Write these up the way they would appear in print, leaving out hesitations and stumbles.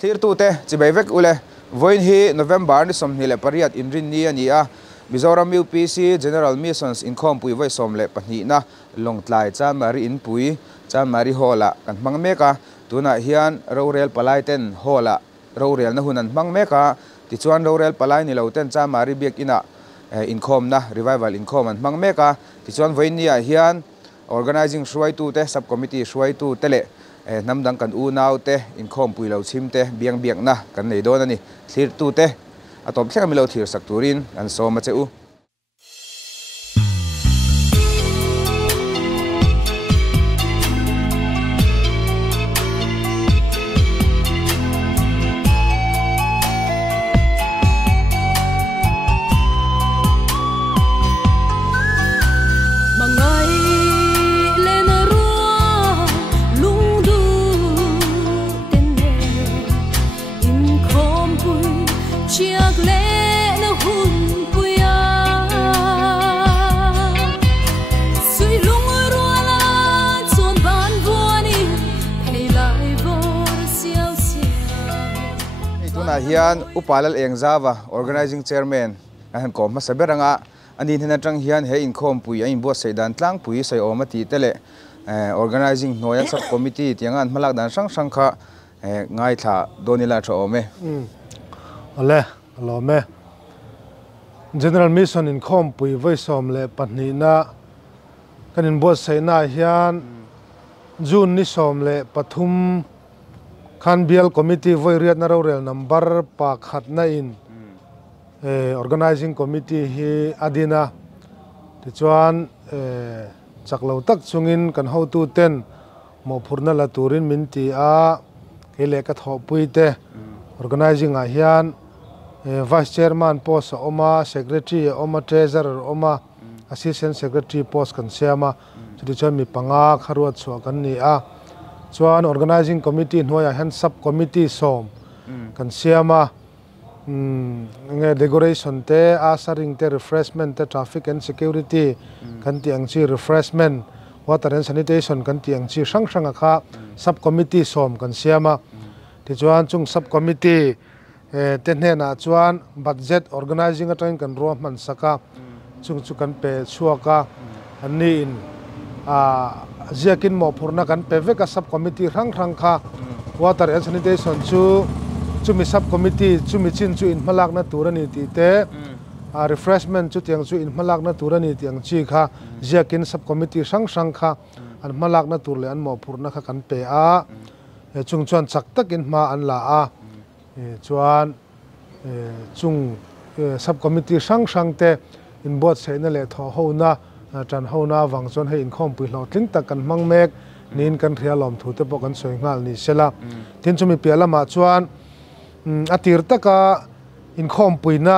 thlir tu te chibevek ule voin hi November ni som ni le pariat inrin ni ania Mizoram UPC General Missions inkhom pui voi som le pani na longtlai cha mari in pui cha mari hola kan mang meka tuna hian rorel palaiten hola rorel na hunan mang meka ti chuan rorel palai ni loten cha mari bek ina inkhom na revival inkhom an mang meka ti chuan voin ni hian organizing shruai tu te subcommittee shruai tu tele namdang kan u nau te inkhom pui lo chim te biang na kan nei don ani thlir tu te atom thleng mi lo thir sak turin an so ma cheu hian upalal engzawa organizing chairman han kom ma saberanga ani hena tang hian he inkhom pui ain bo seidan tlang pui sei omati tele organizing noya sub committee tiangan malak dan sang kha ngai tha donila tho ome ale alome general mission inkhom pui voi som le pani na kanin bo seina hian june ni som le pathum Khan Bial committee voi riat na rel number pa khat na in organizing committee hi adina ti chuan chaklo tak chungin kan ho tu ten mo phurna la turin min ti a kele ka tho pui te organizing a hian vice chairman post oma secretary oma treasurer oma assistant secretary post kan siama ti chuan mi panga kharuat chho kan ni a chuan organizing committee hnuaiah hian sub committee som kan siama nge decoration te asaring te refreshment te traffic and security kan ti angchi refreshment water and sanitation kan ti angchi sang kha sub committee som kan siama ti chuan chung sub committee te hna chuan budget organizing atang kan ro man saka chung kan pe chuaka ani in ziakin mo phurna kan peveka sub committee rang kha water and sanitation chumi sub committee chumi chin chu in malak na turani ti te refreshment chu tiang chu in malak na turani tiang chi kha ziakin sub committee sang kha an malak na tur le an mo phurna kha kan pe a chung chuan chak takin ma an la a chuan chung sub committee sang te in board seina le tho ho na tran ho na wang chon he in khom pui lo tling tak kan mang mek nin kan thria lom thu te pok an soi ngal ni sela tin chumi piala ma chuan atir taka in khom pui na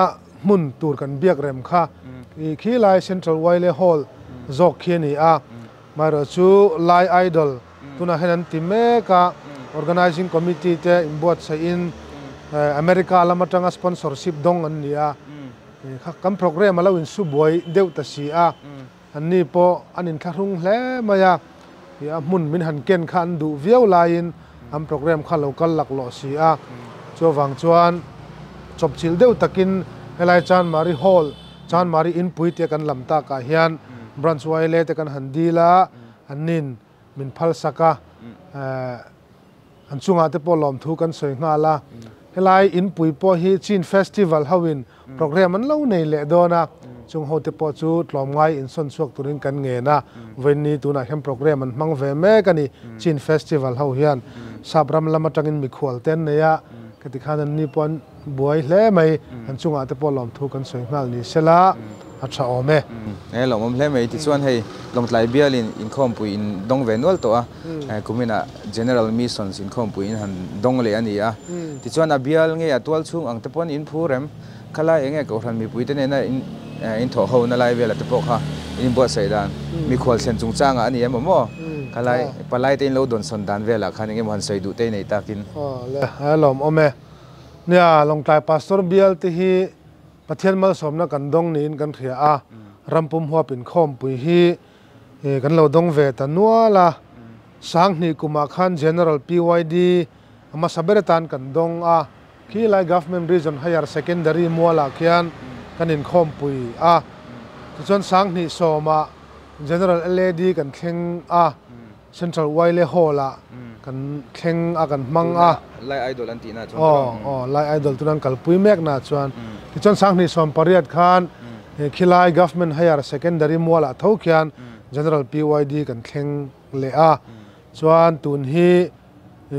mun tur kan biak rem kha i khi lai central wile hall zok khiani a maro chu lai idol tuna henan time ka organizing committee te in board sai in america lamatanga sponsorship dong an nia kam program alo in su boy deuta si a anni po anin tharung hle maya ya mun min han ken khan du viau lain am program kha local lak lo si a chowang chuan chop chil deu takin helai chan mari hall chan mari in pui te kan lamta ka hian branch wile te kan handila anin min phal saka an chunga te po lom thu kan soi ngala helai in pui po hi chin festival hawin program an lo nei le dona chung ho te po chu tlom ngai in son suak turin kan nge na venni tuna hem program an mang ve me kani chin festival ho hian sabram lama tangin mi khwal ten ne ya kati khanan ni pon buai hle mai an chunga te po lom thu kan soi ngal ni sela acha ome lom hle mai ti chuan hei long tlai bial in khom pui in dong venol to a kumina general missions in khom pui in han dong le ani a ti chuan a bial nge atwal chung ang te pon in phurem khala enge ko ran mi pui te ne na in tho ho na lai vela te pok ha in bo sei dan mi khwal sen chung changa ani em mo kalai palai te in lo don son dan vela khaning em han sei du te nei takin le halom ome nia long tai pastor bial te hi pathian mal somna kan dong nin kan thria a rampum huap in khom pui hi kan lo dong ve ta nuala sang ni kuma khan general PYD ama saberetan kan dong a khi lai government region higher secondary muala khian kanin khom pui a chuan sang ni soma general led kan thleng a central wile hall a kan thleng a kan mang a lai idol an ti na chuan lai idol tunan kalpui mek na chuan chuan sang ni som pariat khan khilai government higher secondary muala tho khian general PYD kan thleng le a chuan tun hi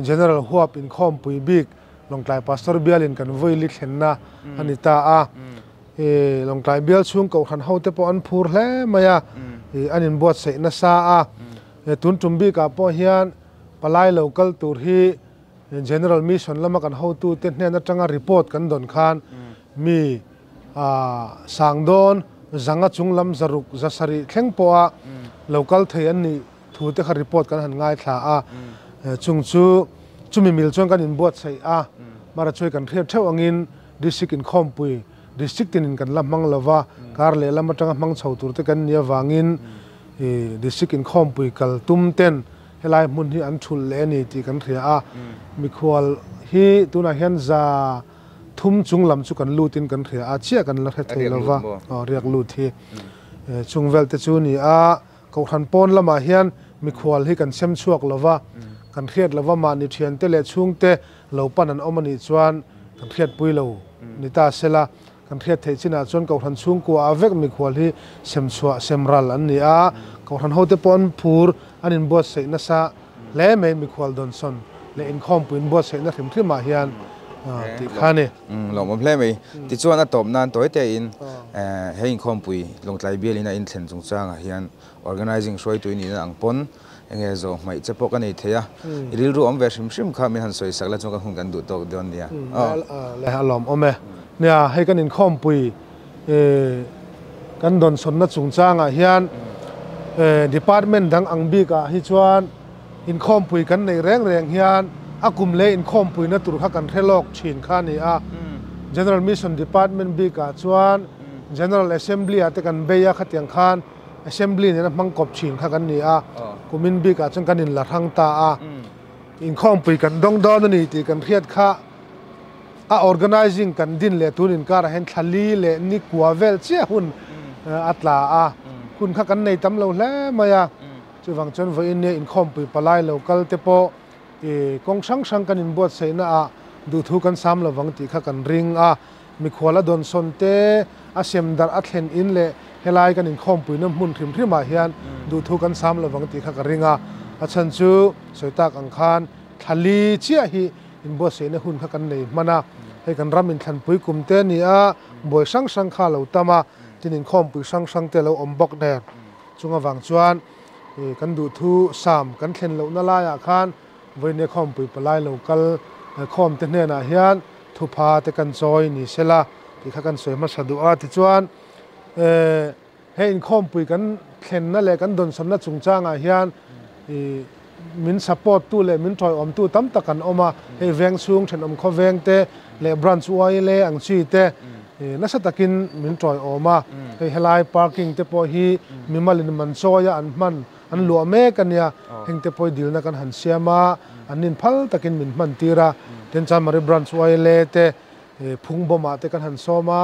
general huap in khom pui big longtlai pastor bialin kan voi li thlenna anita a longtlai bial chung ko khan hote po an phur hle maya anin bot sei na sa a tun tumbi ka po hian palai local tur hi general mission lama kan ho tu te hne na tanga report kan don khan mi sangdon zanga chunglam zaruk zasari thleng po a local thei an ni thu te kha report kan han ngai thla a chungchu chumi mil chuan kan in bot sei a mara choi kan thep theu angin district in khompui district in kan lamang lova kar le lam atanga mang chho tur te kan nia wangin district in khompui kal tum ten helai mun hi an thul le ni ti kan thria a mi khwal hi tuna hian za thum chunglam chu kan lutin kan thria a chia kan la the thei lova riak lut hi chungvel te chu ni a ko khan pon lama hian mi khwal hi kan sem chuak lova kan khiat lova ma ni thian te le chung te lo pan an omani chuan kan khiat pui lo ni ta sela kan khiat thei china chuan ko than chung ko avek mi khwal hi sem chua semral an ni a ko than hote pon phur anin bot sei na sa le me mi khwal don son le in khom puin bot sei na thim thima hian ti khane lo mo hle mai ti chuan a top nan toy te in he in khom pui longtlai bialina in thlen chung changa hian organizing soi tu ni na angpon enge zo mai chepo kan ei theya iril ru om ve shim kha mi han soi sakla chung ka hun kan du tok don dia le halom ome nia he kan in khom pui kan don son na chung changa hian department dang angbi ka hi chuan in khom pui kan nei reng hian akum le in khom pui na tur kha kan thelok thin kha ni a general mission department bi ka chuan general assembly ate kan beya khatiang khan assembly ne mang kop thin kha kan ni a kumin bi ka chung kan in la thang ta a in khom pui kan dong don ni ti kan khiat kha a organizing kan din le tunin kar hen thali le ni kwavel che hun atla a kun kha kan nei tam lo hle maya chuwang chon voi in ne in khom pui palai local te po kong sang kan in bot sei na a du thu kan sam lawang ti kha kan ring a mi khwala don son te a sem dar a thlen in le helai kan in khom pui na mun thrim a hian du thu kan sam lawang ti kha ka ringa a chan chu soitak ang khan thali chia hi in bot sei na hun kha kan nei mana he kan ram in thlan pui kum te ni a boi sang kha lo tama tin in khom pui sang te lo om bok der chunga wang chuan kan du thu sam kan thlen lo na la ya khan voi ne khom pui palai local khom te hne na hian thu pha te kan choi ni sela ti kha kan soi ma sadu a ti chuan he in khom pui kan thlen na le kan don son na chung changa hian min support tu le min troi om tu tam takan oma he veng chung then om kho veng te le branch wai le ang chi te na sa takin min troi oma he helai parking te po hi mimalin man choya an man an lu me kan ya hengte poi dil na kan han siama anin phal takin min man tira ten chan mari branch wai le te phung boma te kan han soma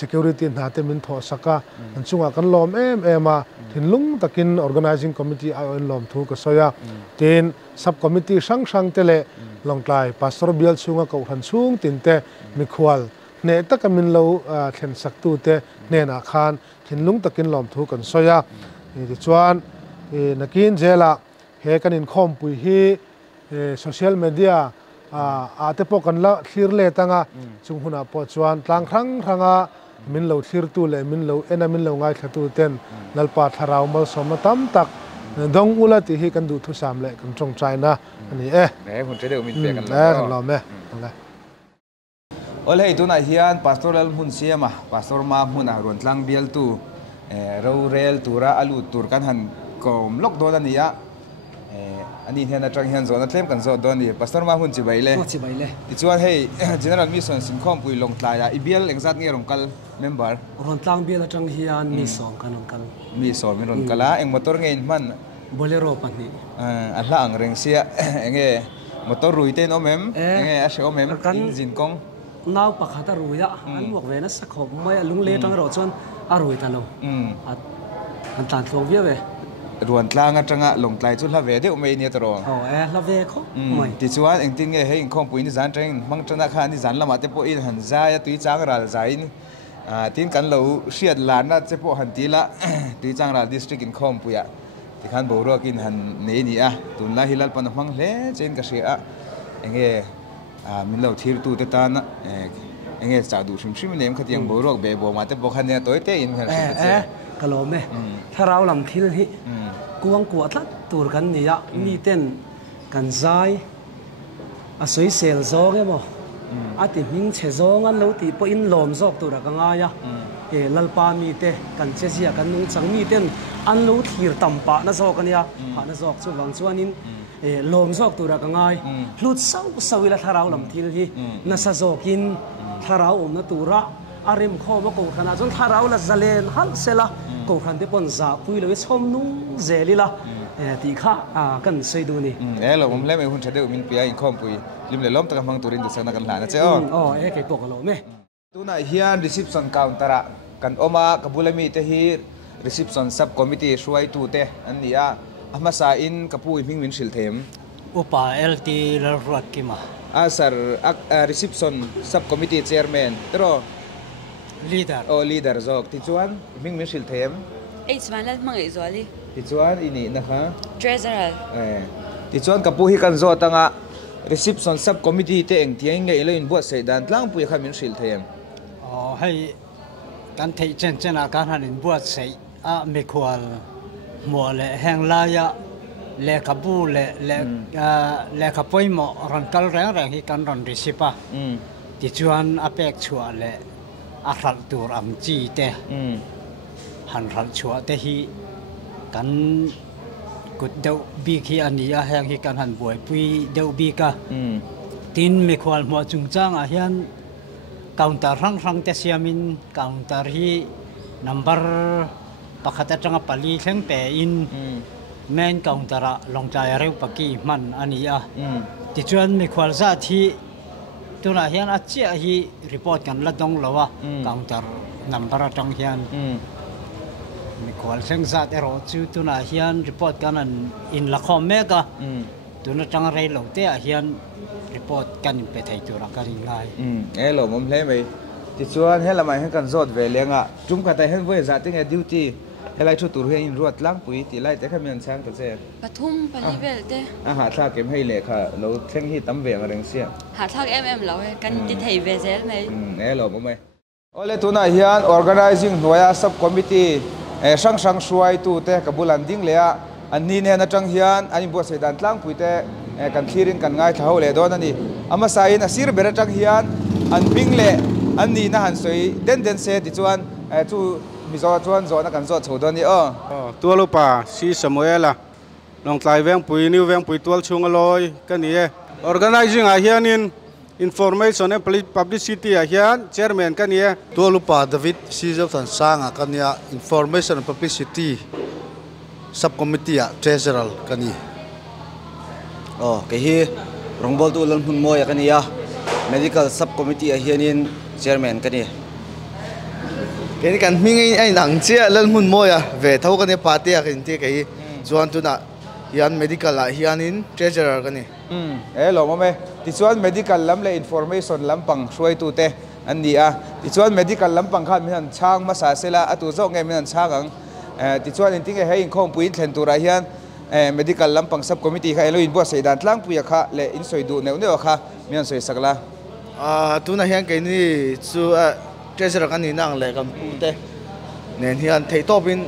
security na te min tho saka an chunga kan lom ema thinlung takin organizing committee I on lom thu ka soya ten sub committee sang te le longtlai pastor bial chunga ko han chung tin te mi khwal ne takamin lo thlen sak tu te ne na khan thinlung takin lom thu kan soya ti chuan nakin jela he kan in khom pui hi social media ate po kan la thlir le tanga chung huna po chuan tlang thanga min lo thlir tu le min lo ngai thatu ten nalpa tharau mal som tam tak dong ula ti hi kan du thu sam le kan chong china ani hun tre de min pe kan kan lo me ol hei tuna hian pastoral hun siama pastor ma huna ron tlang bial tu ro rel tura alu tur kan han kom lok do ania ani hian atang hian zona tlem kan zo don ni pastor ma hun chi baile ti chuan hei general mission sin khom pui long tla ya ibial engzat nge rong kal member ron tlang bial atang hian mi song kan kal mi so min ron kala eng motor nge in man bolero pani a hla ang reng sia enge motor ruiten omem enge a she omem engine kong nau pakhata ruya an mok ve na sakhop mai lung le tang ro chon a rui ta lo an tan thlong via ve ruan tlang atanga long tlai chu la ve de umei ni tro la ve kho mai ti chuan eng ting nge he ing khom puin zan tren mang tana kha ni zan lama te po in han za ya tui chang ral zai ni tin kan lo hriat lan na che po han ti la tui chang ral district in khom puya ti khan bo ro kin han nei ni a tun la hilal pan hmang hle chen ka sia enge min lo thir tu te ta na enge cha du shim shim nem khatiang bo ro be bo ma te po khan ne toy te in khan se kalome tharau lam thil hi kuang kuat la tur kan ni ya mi ten kan zai a soi sel zong emo ati hing che zong an lo ti po in lom zok tur ka nga ya e lalpa mi te kan che sia kan nung chang mi ten an lo thir tampa na zok kan ya ha na zok chu wang chuanin e lom zok tur ka ngai hlut sau sau la tharau lam thil hi na sa zokin tharau na tura arim kho ma ko khana chon tharau la zalen hal sela ko khan te pon za pui lo chom nu zeli la ti kha kan sei du ni lo mom le me hun thade min pia in khom pui lim le lom ta mang turin du sang na kan la na che ke to lo me tu na hian reception counter kan oma kabulami te hi reception sub committee shuai tu te an nia ama sa in kapui ming min shil them upa lt la ruat kima sir reception sub committee chairman tro leader zok ti chuan ming min shil them ei chuan la mangai zoli ti chuan ini na kha treasurer ti chuan kapu hi kan zo tanga reception sub committee te eng tiang nge lo in bo sei dan tlang pui kha min shil them hei kan thei chen chen a kan han in buat sei a me khwal mo le heng la ya le kabu le kapoi mo ran kal rang rang hi kan ron risipa ti chuan apek chua le a ral tur am chi te han ral chua te hi kan kut deu bi khi ania heng hi kan han buai pui deu bi ka tin me khwal mo chung chang a hian counter rang te siamin counter hi number pakhata changa pali thleng pe in main counter a longchai reu paki man ania ti chuan me khwal za thi tuna hian a chia hi report kan la dong lawa counter number atang hian mi khwal seng za te ro chu tuna hian report kan an in la khom meka tuna tang rei lo te a hian report kan pe thai tu ra ka ri ngai lo mom hle mai ti chuan hela mai kan zot ve lenga tum ka ta hen voi za te nge duty helai thu tur he in ruat lang pui ti lai te khamian chang ta che pathum palivel te ha thla kem hei le kha lo thleng hi tam ve reng sia ha thak lo he kan ti thei ve zel mai lo mom mai ole tuna hian organizing noya sub committee sang shuai tu te kabulan ding le a an ni ne na tang hian ani bo se dan tlang pui te kan thirin kan ngai thau le don ani ama sain asir bera tang hian an bing le an ni na han soi den se ti chuan chu mizo chuan zo na kan zo chodon ni tualupa si samuela long tlai veng pui new veng pui tual chung aloi kan ye organizing a hian in information and publicity a hian chairman kan ye tualupa david si zo than sanga kan ya information and publicity subcommittee treasurer kan ni ke hi rongbol tu lan hun moya kan ya medical subcommittee a hian in chairman kan ni cái kan mingi ai nang chia lan mun moya ve thau kan party a kin ti kai chuan tu na hian medical a hian in treasurer kan ni lo mo me ti chuan medical lam le information lam pang hruai tu te an ni a ti chuan medical lam pang khan min chang ma sa sela atu zo nge min chang ang ti chuan in ting he in khom puin thlen tu ra hian medical lam pang sub committee kha elo in bo sei dan tlang puya kha le in soi du neu neu kha min soi sakla tu na hian kai ni chu treasurer kan ni nang le kam te nen hian thei to bin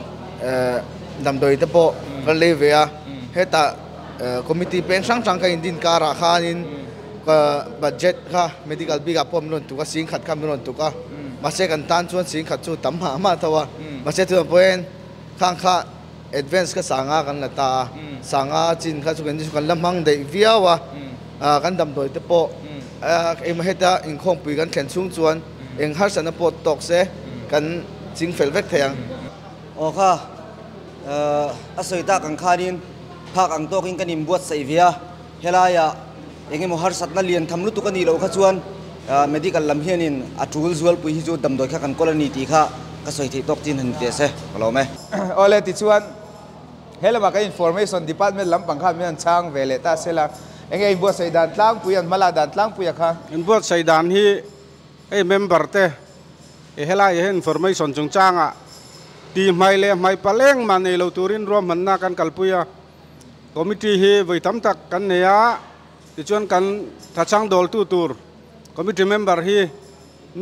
dam doi te po kan le ve a heta committee pen sang ka indin kara khanin budget kha medical big up pom lon tu ka sing khat kam lon tu ka ma se kan tan chuan sing khat chu tam ma thawa ma se tu poen khang kha advance ka sanga kan la ta sanga chin kha chu kan lamang dei viawa kan dam doi te po em heta in khong pui kan thlen chung chuan eng har sana pot tok se kan ching fel vek thayang kha asoita kan khanin phak ang tokin kanim buat sai via helaya enge mo har satna lian thamlu tu kan ilo kha chuan medical lam hianin atul zual pui hi chu damdoi kha kan colony ti kha ka soi thei tok tin han te se lo me ole ti chuan helama ka information department lam pangkha mian chang vele ta sela enge in bo sei dan tlang puyan mala dan tlang puya kha in bo sei dan hi ei member te e hela e information chung changa ti mai le mai paleng man e lo turin rom man na kan kalpuya committee hi voi tam tak kan neya ti chuan kan thachang dol tu tur committee member hi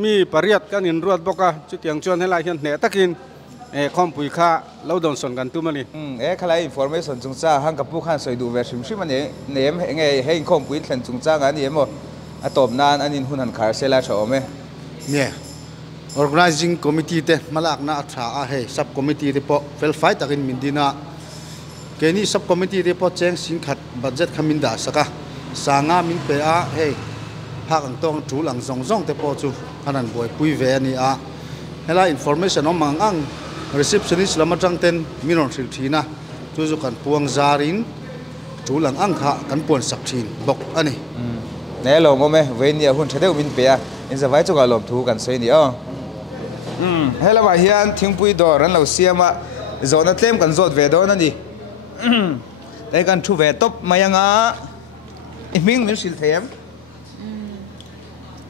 mi pariat kan in ruat boka chu tiang chuan hela hian ne takin e khompui kha lo don son kan tu mani e khala information chung cha hang ka pu khan soi du ve shim shim ani nem enge he khompui thlen chung cha nga ni emo atop nan anin hun han khar sela tho me ne organizing committee te malak na atha a he sub committee te po fel fight takin mindina keni sub committee te po cheng sing khat budget khamin da saka sanga min pe a he phak ang tong thu lang zong zong te po chu hanan boi pui ve ani a hela information om mang ang receptionist lamatang ten minon thil thina chu chu kan puang zarin thu lang ang kha kan pon sak thin bok ani ne lo mo me ve ni hun thadeu min pe a in za vai chu ga lom thu kan sei ni o hela ba hian thingpui dor an lo siama zona tlem kan zot ve do na ni dai kan thu ve top mayanga iming min sil them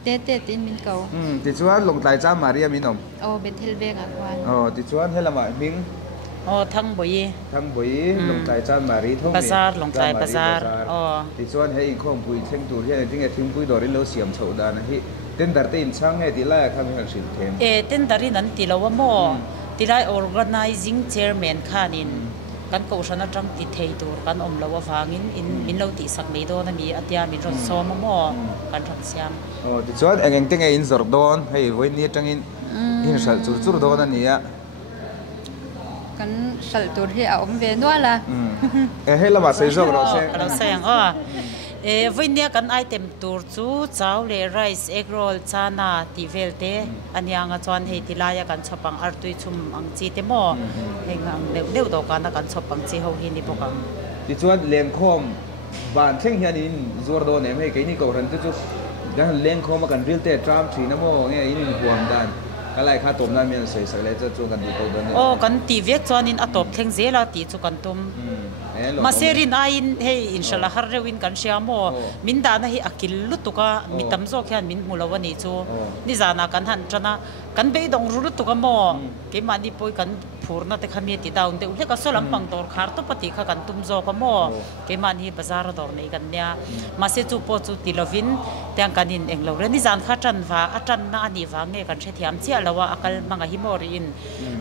Tete tin min kau. Ti chuan long tlai cha Maria min om. Bethel bek akwan. Ti chuan helama ming. Thang boi. Thang boi long tlai cha Mari thong. Bazar long tlai bazar. Ti chuan he in khom pui theng tur he ting e thing pui dor in lo siam chho da na hi. Ten dar te in chang he ti la kham han sil them. Ten dar in an ti lo mo. Ti lai organizing chairman khanin kan ko sana tram ti thei tur kan om lo wangin in min lo ti sak mei do na mi atia mi ron som mo kan thak siam ti chuan engeng tenge in zor don hei voi ni tangin in sal chur chur don ani a kan sal tur hi a om ve no la hela ma sei zog ro se voi nia kan item tur chu chaw le rice egg roll chana ti velte anianga chuan hei tilaya kan chopang artui chum ang chi te mo engang deu do kana kan chopang chi ho hi ni boka ti chuan len khom ban theng hian in zor do nem hei ke ni ko ran te chu gan len khom kan ril te tram thi na mo nge in huam dan kalai kha tom na mian sei sakle chu kan di ko don kan ti vek chuan in atop thleng zela ti chu kan tum maserin ain hey inshallah har rewin kan siamo min da na hi akil lutuka mitam zo khan min mulawani chu ni jana kan han chana kan be dong ru lutuka mo ke mani poi kan phurna te khami ti down te ule ka solam pang tor khar to pati kha kan tum zo ka mo ke mani bazar dor nei kan nya mase chu po chu tilovin tang kanin englo re ni jan kha tan wa atan na ani wa nge kan the thiam chi alawa akal manga hi mori in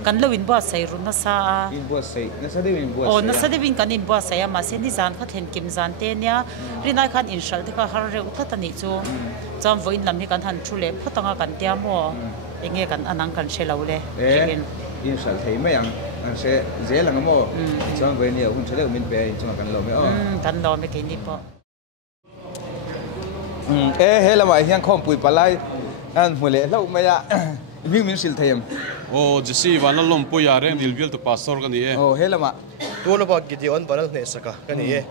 kan lowin bo sai ru na sa in bo sai na sa de win bo na sa de win kan in bo saya ma se ni jan kha then kim jan te nya rinai khan inshal te ka har re utha ni chu cham voin lam hi kan han thule photanga kan tia mo enge kan anang kan shelo le in shal thei mai ang an se zelang mo chang ve ni hun chale min pe chang kan lo me kan lo me ke ni po hela mai hian khom pui palai an hule lo me ya ming min sil theim jisi wana lom pu ya reng dilbil to pastor kan ye hela ma tulo ba gideon banal ne saka kan ye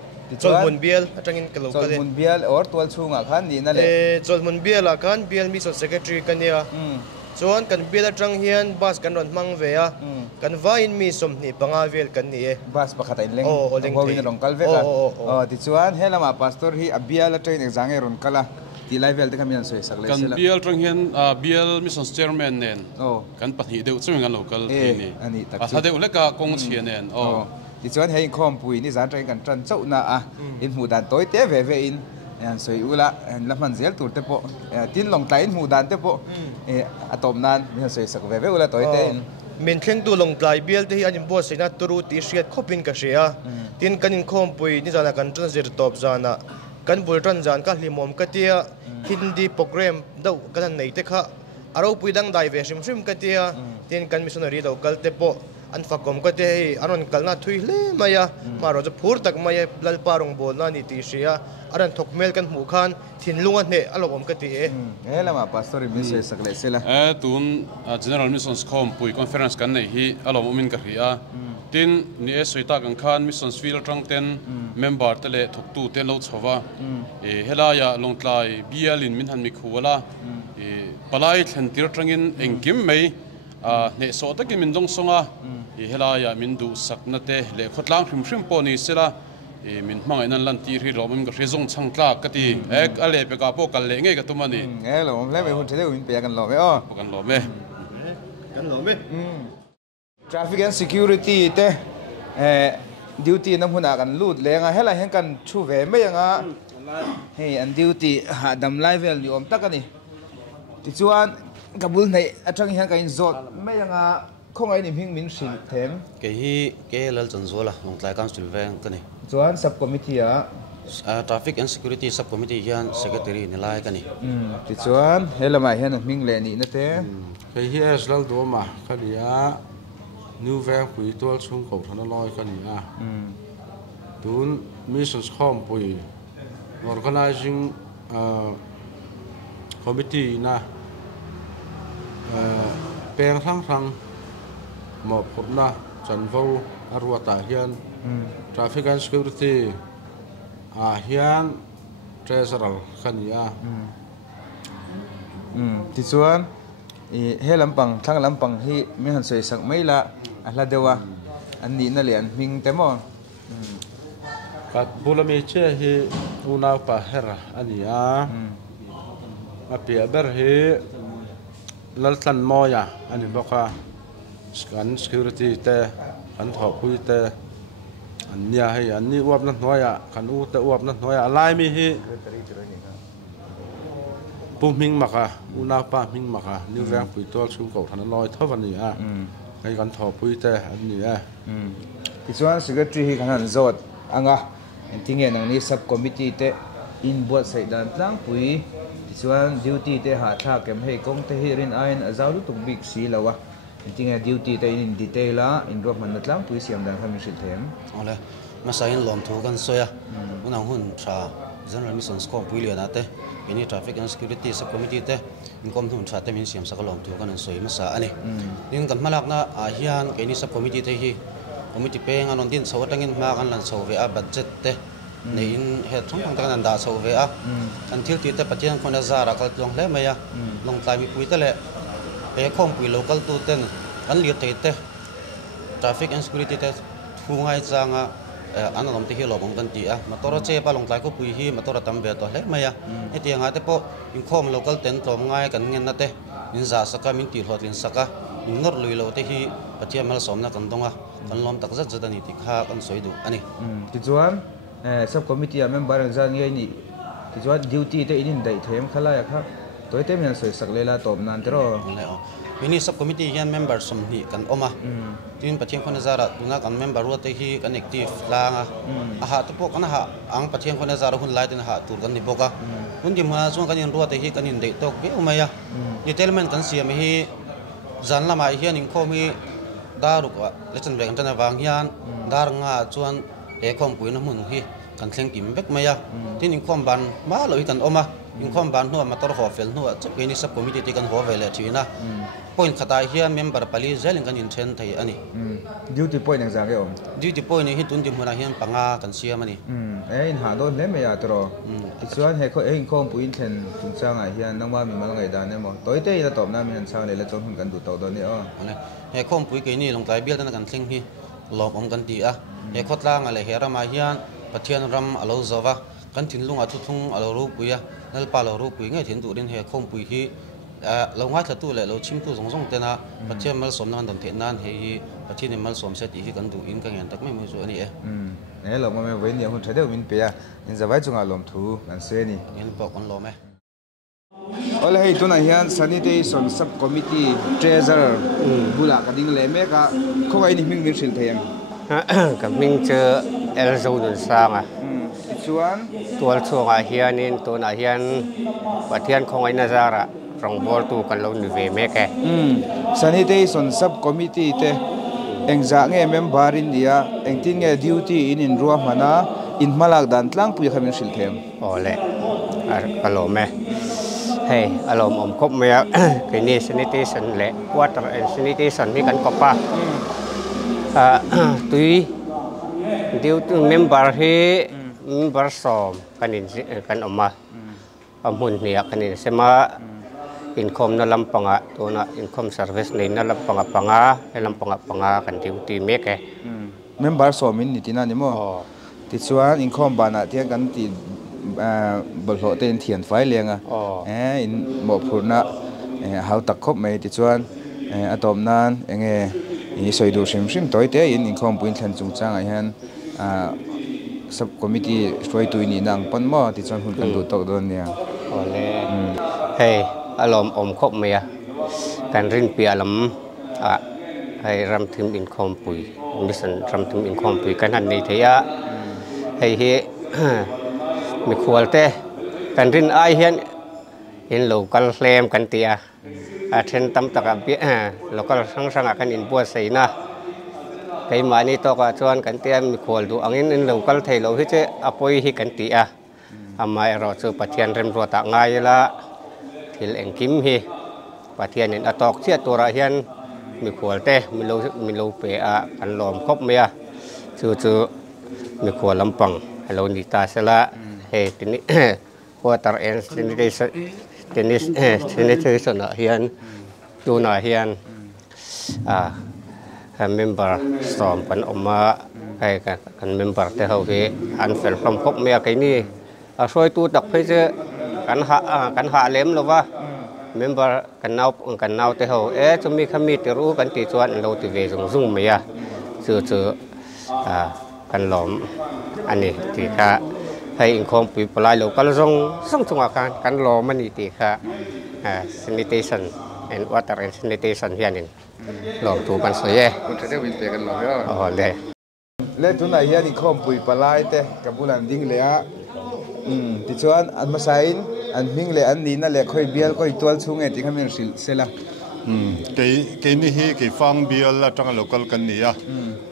Jolmun biel atangin kalau kale Jolmun biel or tual chunga khan ni na le Jolmun biel akan biel mission secretary kan ya chuan kan biel atang hian bas kan ron mang ve a kan vain mi som ni panga vel kan ni e bas pakhatai leng ho win rong kal ve ka ti chuan helama pastor hi abial atang exang ron kala ti level te kamian soi sakle kan biel tang hian biel mission chairman nen kan pathi deu chung an local ni ani tak pa deu le ka kong chhian nen ti chuan hei khom pui ni zan trai kan tran chau na a in hu dan toi te ve ve in an soi ula la man zel tur te po tin long tlai in hu dan te po atom nan ni soi sak ve ve ula toi te in min thleng tu long tlai bial te hi anin bo seina turu ti hriat khopin ka hria tin kanin khom pui ni zana kan tran zir top zana kan bul tran zan ka hlimom ka tia hindi program do kan nei te kha aro pui dang dai ve shim shim ka tia tin kan missionary do kal te po an fakom ka te aron kalna thui hle maya maro je phur tak maya lal parong bol na ni ti sia aran thok mel kan mu khan thin lunga ne alom ka ti lama pastor mi se sakle sela tun general missions com pui conference kan nei hi alom umin ka ria tin ni e soita kan khan Missionsville tang ten member te le thuk tu te lo chowa e helaya longtlai bial in min han mi khuwala e palai thlentir tangin engkim mei a ne so takin min dong songa e helaya min du sakna te le khotlang hrim hrim po ni sela e min hmang enan lan ti ri romim ka rezong changtla kati ek ale pe ka po kal le nge ka tumani nge lo le me hun thele min pe kan lo me o kan lo me traffic and security te duty nam huna kan lut lenga hela hen kan thu ve me yanga hey an duty ha dam live ni om takani ti chuan kabul nei atang hen kan zot me yanga khong ai ni hing min sil them ke hi ke lal chon zola longtlai council veng kani chuan sub committee traffic and security sub committee hian secretary ni lai kani ti chuan helama hian ming le ni na te ke hi as lal do ma khania new veng pui tol chung ko thana loi kania tun missions khom pui organizing committee na peng thang mo phopna chanvo arwata hian traffic and security hian treasurer khania ti chuan he lampang thlang lampang hi mi han soi sak mai la ala dewa an ni na le an hming te mo kat bulami che hi una pa hera ania apia ber hi laltan moya ani boka scan security te kan tho pui te ania hi ani wap na noya kan u te wap na noya lai mi hi puming maka una pa ming maka ni rang pui tol chung ko thana loi thawani a kai kan tho pui te ani a ti chuan secretary hi kan han zot anga tinge nang ni sub committee te in buat sai dan tlang pui ti chuan duty te ha tha kem hei kong te hi rin ain azau lu tuk big si lawa tinge duty te in detail a in ro man na tlang pui siam dan khami sil them ole masain lom thu kan soya unang hun tha general mission scope pui le na te ini traffic and security sub committee te inkom thun tha te min siam sakalom thu kan soi masa ani nin kan malak na hian ke ni sub committee te hi committee pe nganon din so tangin ma kan lan so ve a budget te nei in he thong thang kan da so ve a kan thil ti te patian khona zara kal tlong le maya long tai mi pui te le pe khom pui local tu ten kan li te traffic and security te thu ngai changa an lom te hi lo bong kan ti a motor che pa long tai ko pui hi motor tam be to le maya eti anga te po in khom local ten tlom ngai kan ngen na te in za saka min ti hlotlin saka in nor lui lo te hi patiam mal som na kan donga kan lom tak zat zat ani ti kha kan soi du ani ti chuan sub committee member ang jang ngai ni ti chuan duty te in dai them khala ya kha toy te men soi sak lela top nan tero ini sub committee hian member som hi kan oma tin pathian khona zara tuna kan member ro te hi kan active langa ha to po kan ha ang pathian khona zara hun lai tin ha tur kan ni boka hun di ma chung kan in ro te hi kan in dei tok be umaya ni telmen kan siam hi zan lama hian in khomi daru ka lechan beng tan wang hian dar nga chuan e khom pui na mun hi kan thleng kim bek maya tin in khom ban ma lo hi kan oma in khom ban nu ma tor ho fel nu a chak ni sub committee ti kan ho vele thina point khata hian member pali zelin kan in then thei ani duty point ang jang om duty point hi tun ti muna hian panga kan siam ani in ha do le me ya tro ti chuan he kho in khom pui then tung changa hian nangwa mi mal ngai da ne mo toy te la top na mi han chang le la chon hun kan du to do ni o he khom pui ke ni long tai bial tan kan thleng hi lom om kan ti a he khotla nga le hera ma hian pathian ram alo zawa kan thin lunga thu thung alo ru puya nal pa lo ru pui ngai thin du rin he khom pui hi lo ngai thatu le lo chim tu zong zong te na pathian mal som nan dan the nan he hi pathian mal som se ti hi kan du in kan yan tak mai mu zo ani lo ma me vein ni hun thade min pe ya in zawai chunga lom thu kan se ni in po kon lo me ole hei tuna hian sanitation sub committee treasurer bula ka ding le me ka khoi ni ming sil them ka ming che el zo dun sanga chuan tual chunga hianin tuna hian pathian khongai na zara rong bol tu kan lo ni ve me ke sanitation sub committee te engza nge member in dia engtin nge duty in ruwa mana in malak dan tlang pui khamin sil them ole ar kalo me hey alom om khop me ke ni sanitation le water and sanitation mi kan kopa tui diu tu member hi member som kan oma amun nia kanin sema income na lampanga to na income service nei na lampanga panga kan duty make member som min ni tina ni mo ti chuan income bana tiang kan ti bolho ten thian fai lenga in mo phurna how tak khop mai ti chuan atom nan enge i soidu shim toite in income puin thlan chung chang a hian sub committee stroi tu ni nang pan mo ti chuan hun kan du tok don nia ole hey alom khop mai kan rin pi alam hay ram thim income pui mission ram thim income pui kan han nei theya hay hi mi khualte kan rin ai hian in local flame kan tia then tam taka bi local sang kan in bua seina kai mani to ka chuan kan tia mi khual du angin in local thei lo hi che apoi hi kan tia amai ro chu pathian rem ro ta ngai la thil engkim hi pathian in atok chia tora hian mi khualte mi lo pe a kan lom khop mea chu mi khual lampang hello ni ta sela he tini water and sanitation hian tu na hian member som kan oma kai kan member te ho hi an fel from khop mea kai ni a soi tu tak phei che kan ha lem lo wa member kan nau te ho chumi khami te ru kan ti chuan lo ti ve zung mea chu kan lom ani ti kha hay income pi palai lo kal zong chung kan lo mani ti kha sanitation and water and sanitation hianin lo tu kan so ye kun thade win pe kan lo yo le tu na hian income pi palai te kabulan ding le a ti chuan an masain an ming le an ni na le khoi bial khoi tual chunge ti khamin sil sela cái này hi cái farm bill là trong local cái này à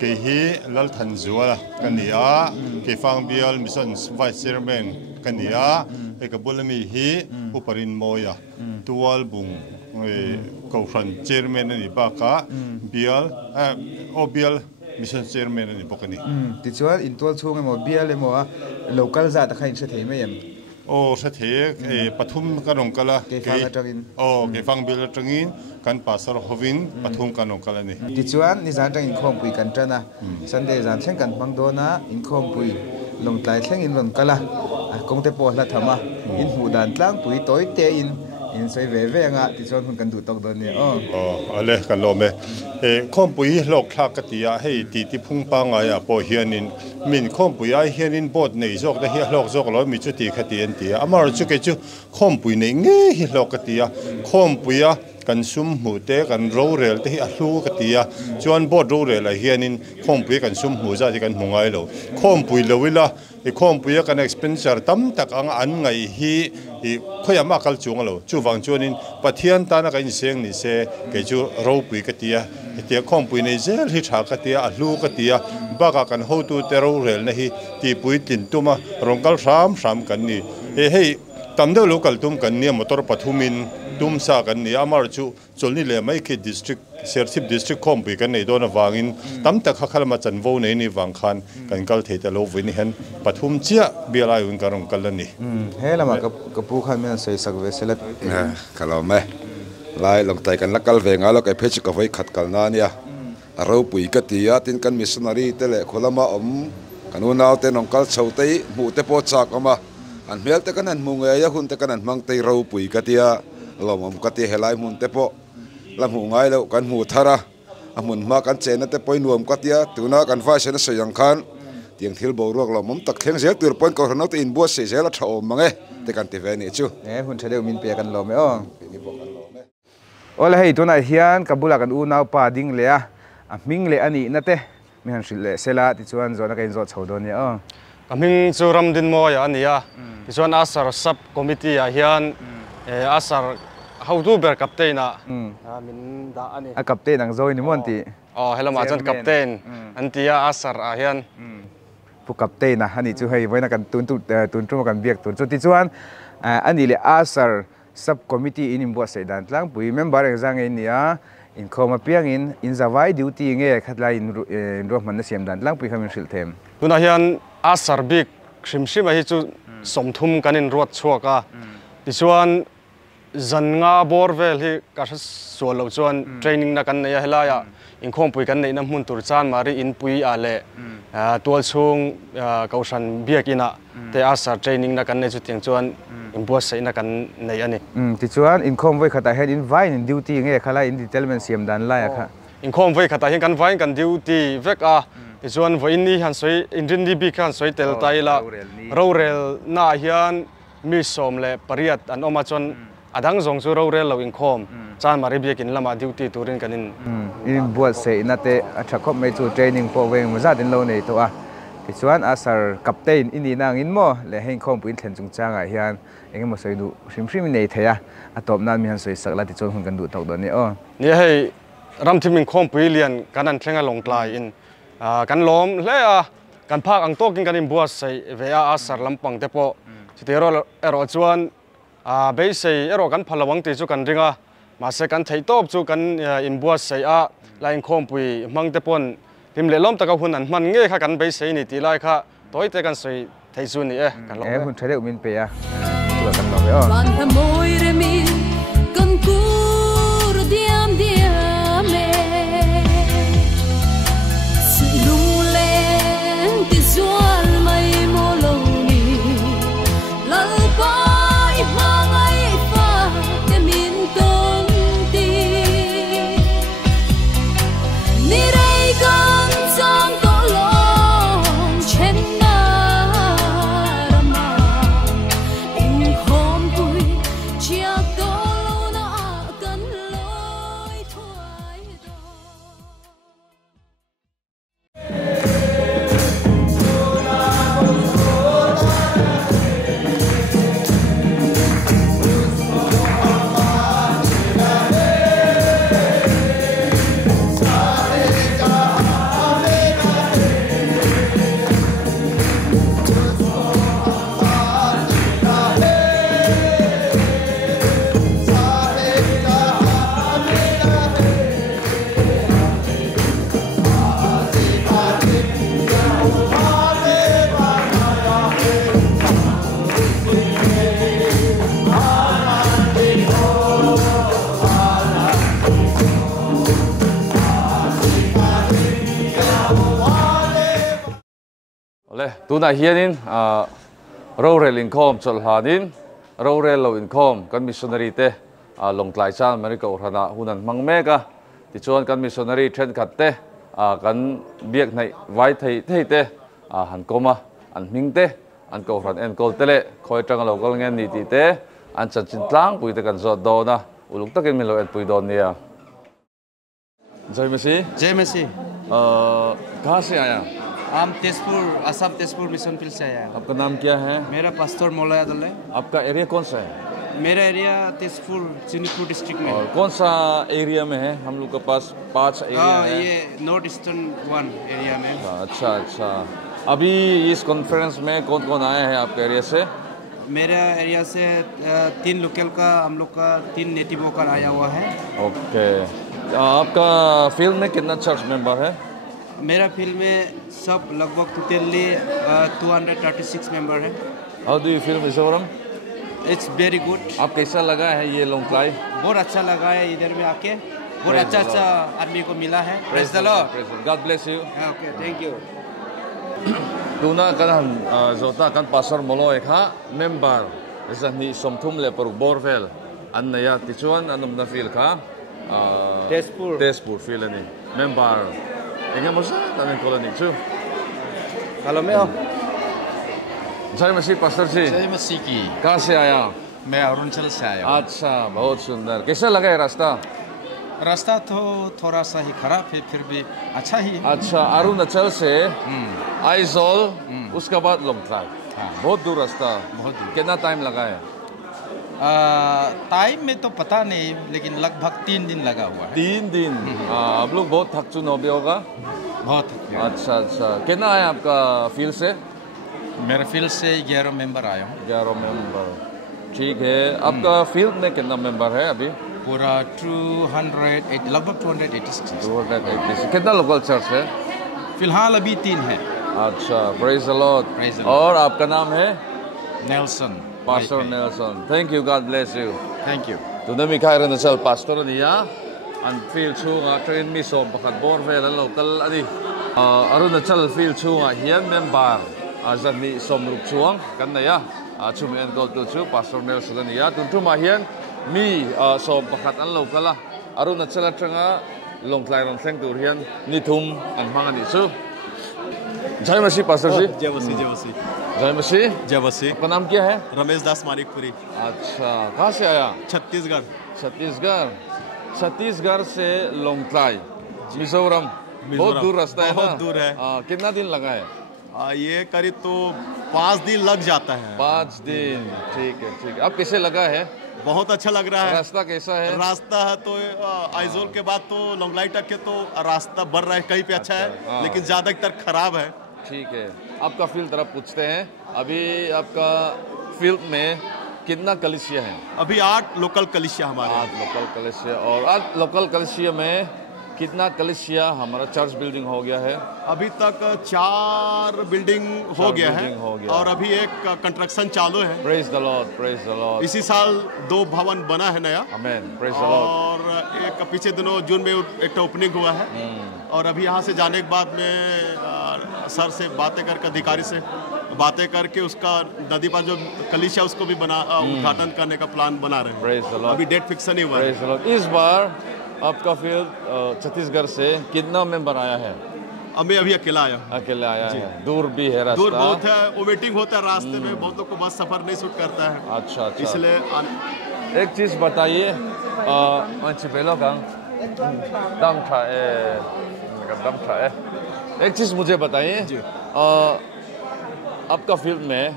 cái hi là thành zuwa cái này à cái farm bill mission vice chairman cái này à cái bula mi hi uparin moya tual bung cầu phần chairman này ba cả bill bill mission chairman này bốc cái này thì chúa in tual chung mo bill mo local za ta khain se thei mai em sẽ thế pathum cái nông cala cái phang bill trangin kan pasar hovin pathum kan nông cala này ti chuan ni zan trangin khom pui kan trana sunday zan thleng kan mang do na in khom pui long tlai thleng in ron kala kong te po la thama in hu dan tlang pui toy te in soi ve ve nga ti chuan hun kan du tok don ni ale kan lo me khom pui lok thak ka tia hei ti phung pa nga ya po hianin min khom pui ai hianin bot nei jok da hi lok jok lo mi chu ti khati an tia amar chu ke chu khom pui nei nge hi lok ka tia khom pui a kan sum mu te kan ro rel te hi a hlu ka tia chuan bot ro rel a hianin khom pui kan sum mu za ti kan hungai lo khom pui lo wila khom pui a kan expenditure tam tak ang an ngai hi khoya ma kal chung lo chu wang chuanin pathian ta na kan seng ni se ke chu ro pui ka tia tia khom pui nei zel hi tha ka tia a hlu ka tia ba ka kan ho tu te ro rel na hi ti pui tin tuma rongkal ram kan ni hei tam de local tum kan ni motor pathumin tum sa kan ni amar chu cholni le mai ke district sersip district khom pui kan nei do na wangin tam tak khal ma chan vo nei ni wang khan kan kal thei ta lo win hen pathum chia bialai un karong kal ni he lama ka pu khan men sei sak ve selat khalo me lai long tai kan lakal ve nga lo kai phech ka voi khat kal na nia aro pui ka tia tin kan missionary te le kholama kanunau te nong kal chho te mu te po chak ama an mel te kan an mu nge ya hun te kan an mang te ro pui ka tia lomom ka ti helai mun te po lam hu ngai lo kan mu thara amun ma kan chena te poi nuam ka tia tuna kan fa sena soyang khan tiang thil bo ruak lomom tak kheng zel tur pon ko no te in bo se zel a thaom mange te kan ti ve ni chu hun thade min pe kan lo me ola hei tuna hian kabula kan u nau pa ding le a ming le ani na te mi han sil le sela ti chuan zona kain zo chhodon ni ming chu ramdin mo ya ania ti chuan asar sub committee a hian asar how to ber captain a min da ani a captain ang zoi ni mon ti hello ma chan captain antia asar a hian pu captain na hani chu hei voina kan tun tu kan biak tu chu ti chuan ani le asar sub committee in imbo se dan tlang pui member exang in ya in khom apiang in zawai duty nge khatla in ro man na siam dan lang pi khamin shil them tuna hian a sarbik shim hi chu somthum kanin ruat chuaka tichuan zanga borvel hi ka solo chuan training na kan nei helaya in khom pui kan nei na mun tur chan mari in pui ale tol chung kausan biakina te asa training na kan nei chu tiang chuan in buat sei na kan nei ani tichuan in khom voi khata head in vai in duty nge khala in detailment siam dan la kha in khom voi khata hi kan vai kan duty vek a tichuan voi ni han soi in rin di bi kan soi tel taila rorel na hian mi som le pariat an oma chon adang zong chu rorel lo in khom chan mari biakin lama duty turin kanin in buat sei na te athakop mai chu training po weng maza din lo nei to a tichuan asar captain in nang in mo le hein khom puin thlen chung changa hian engemaw soi du hrim nei theya atop nan mi han soi sakla ti chon hun kan du tok do ni o ni hei ramthimin khom pui lian kanan thlenga longtlai in kan lom hle a kan phak ang tokin kanin buat sei ve a asar lampang te po chitero ero chuan be sei ero kan phalawang ti chu kan ringa ma se kan thei top chu kan in buat sei a lain khom pui mang te pon lim le lom taka hun an man nge kha kan be sei ni ti lai kha toi te kan sei thei chu ni kan lo hun thade umin pe ya tu kan lo yo ban tha moi re mi kan kur diam diam me si lung len ti zual mai mo lo ni lal pai mangai fa te min tong ti ni rei kan sang ko long chen na rama in khom pui chia to lo na kan loi thuai le tuna hianin rorel in khom chol hanin rorel lo in khom kan missionary te longtlai chan america urhana hunan mangmeka ti chuan kan missionary then khat te kan biak nei vai thei te han koma an hming te an ko ran en kol tele khoi tang lo kol ngen ni ti te an chan chin tlang pui te kan zot do na uluk takin mi lo et pui don nia jai mesi कहाँ से आया हम Tezpur Assam Tezpur mission field से आया। आपका नाम क्या है? मेरा पास्टर मौलाया दल है। आपका एरिया कौन सा है? मेरा एरिया तेजपुर चिनीपुर डिस्ट्रिक्ट में। और कौन सा एरिया में है? हम लोग के पास 5 एरिया है। ये नॉर्थ ईस्टर्न 1 एरिया में। अच्छा अच्छा। अभी इस कॉन्फ्रेंस में कौन कौन आया है आपके एरिया से? मेरा एरिया से 3 लोकल का, हम लोग का 3 नेटिव वोकर आया हुआ है। ओके। आपका फील्ड में कितना चर्च मेंबर है? मेरा फील्ड में सब लगभग टोटली 236 मेंबर है। How do you feel Mizoram? It's very good. आप कैसा लगा है ये लॉन्गप्लाई? बहुत अच्छा लगा है इधर में आके, बहुत अच्छा आदमी को मिला है। Praise the Lord. God bless you. Okay, thank you. Tuna kan zota kan pasar moloi kha member zani somthum le par borvel an ya tichuan anum na feel kha Tezpur feel ani member enga mosa tamen colony chu hello मैं जय मसीह pastor जी। जय मसीह की। कहाँ से आया? मैं अरुणाचल से आया। अच्छा, बहुत सुंदर। कैसा लगा है रास्ता? रास्ता तो थोड़ा सा ही खराब है, फिर भी अच्छा ही है। अच्छा, अरुणाचल से आइजोल, उसके बाद लॉन्गप्लाई। बहुत दूर रास्ता। बहुत दूर। कितना टाइम लगा है? टाइम में तो पता नहीं, लेकिन लगभग 3 दिन लगा हुआ है। 3 दिन। आप लोग बहुत थक चुके होगा? बहुत। अच्छा अच्छा। कितना है आपका फील्ड से? मेरे फील्ड से 11 मेंबर आया हूँ। 11 मेंबर, ठीक है। आपका फील्ड में कितना मेंबर है अभी? पूरा 280 लगभग 286 286 कितना लोकल चर्च है? फिलहाल अभी 3 है। अच्छा, प्रेज द लॉर्ड। और आपका नाम है? Nelson, pastor Nelson. Thank you, God bless you. Thank you. तुमने मिखाई रन चल पास्टर निया अन फील छुंगा ट्रेन मी सोम पखत बोर वेल लोकल अदी अरुणाचल फील छुंगा हियन मेंबर आजनी सोम रुक छुंग कन्नया छुमेन कॉल टू छु पास्टर नेल्सन निया तुंटुमा हियन मी सोम पखत अन लोकल अरुणाचल ट्रंगा लोंगलाई रोंथेंग तुरियन निथुम अनहांगनी छु। जय मसीह पास्टर जी। जय मसीह, जय मसीह, जय मसीह, जय मसीह। आपका नाम क्या है? रमेश दास मानिकपुरी। अच्छा, कहाँ से आया? छत्तीसगढ़। छत्तीसगढ़, छत्तीसगढ़ से लोंगलाई मिजोरम, बहुत दूर रास्ता है ना? बहुत दूर है। कितना दिन लगा है? ये करीब तो 5 दिन लग जाता है। 5 दिन, ठीक है ठीक है। अब कैसे लगा है? बहुत अच्छा लग रहा है। रास्ता कैसा है? रास्ता है तो आइजोल के बाद तो लोंगलाई तक के तो रास्ता बढ़ रहा है, कहीं पे अच्छा है लेकिन ज्यादातर खराब है। ठीक है, आपका फील्ड तरफ पूछते हैं। अभी आपका फील्ड में कितना कलिसिया है? अभी 8 लोकल कलिसिया हमारे। 8 लोकल कलिसिया। और 8 लोकल कलिसिया में कितना कलिसिया हमारा चर्च बिल्डिंग हो गया है? अभी तक 4 बिल्डिंग हो गया है और अभी एक कंस्ट्रक्शन चालू है। Praise the Lord, praise the Lord. इसी साल 2 भवन बना है नया। आमेन, प्रेज द लॉर्ड। और एक पिछले दिनों जून में एक ओपनिंग हुआ है। और अभी यहाँ से जाने के बाद में सर से बातें करके, अधिकारी से बातें करके उसका नदी पर जो कलिसिया उसको भी उद्घाटन करने का प्लान बना रहे हैं। Praise the Lord. अभी डेट फिक्स नहीं हुआ है। इस बार आपका फील्ड छत्तीसगढ़ से कितना मेंबर आया है? अभी अकेला आया। अकेला आया है। दूर भी है रास्ता? दूर बहुत है, वो वेटिंग होता है रास्ते में, बहुत लोग को बस सफर नहीं सूट करता है। अच्छा अच्छा। इसलिए एक चीज बताइए, एक चीज मुझे बताइए, आपका फील्ड में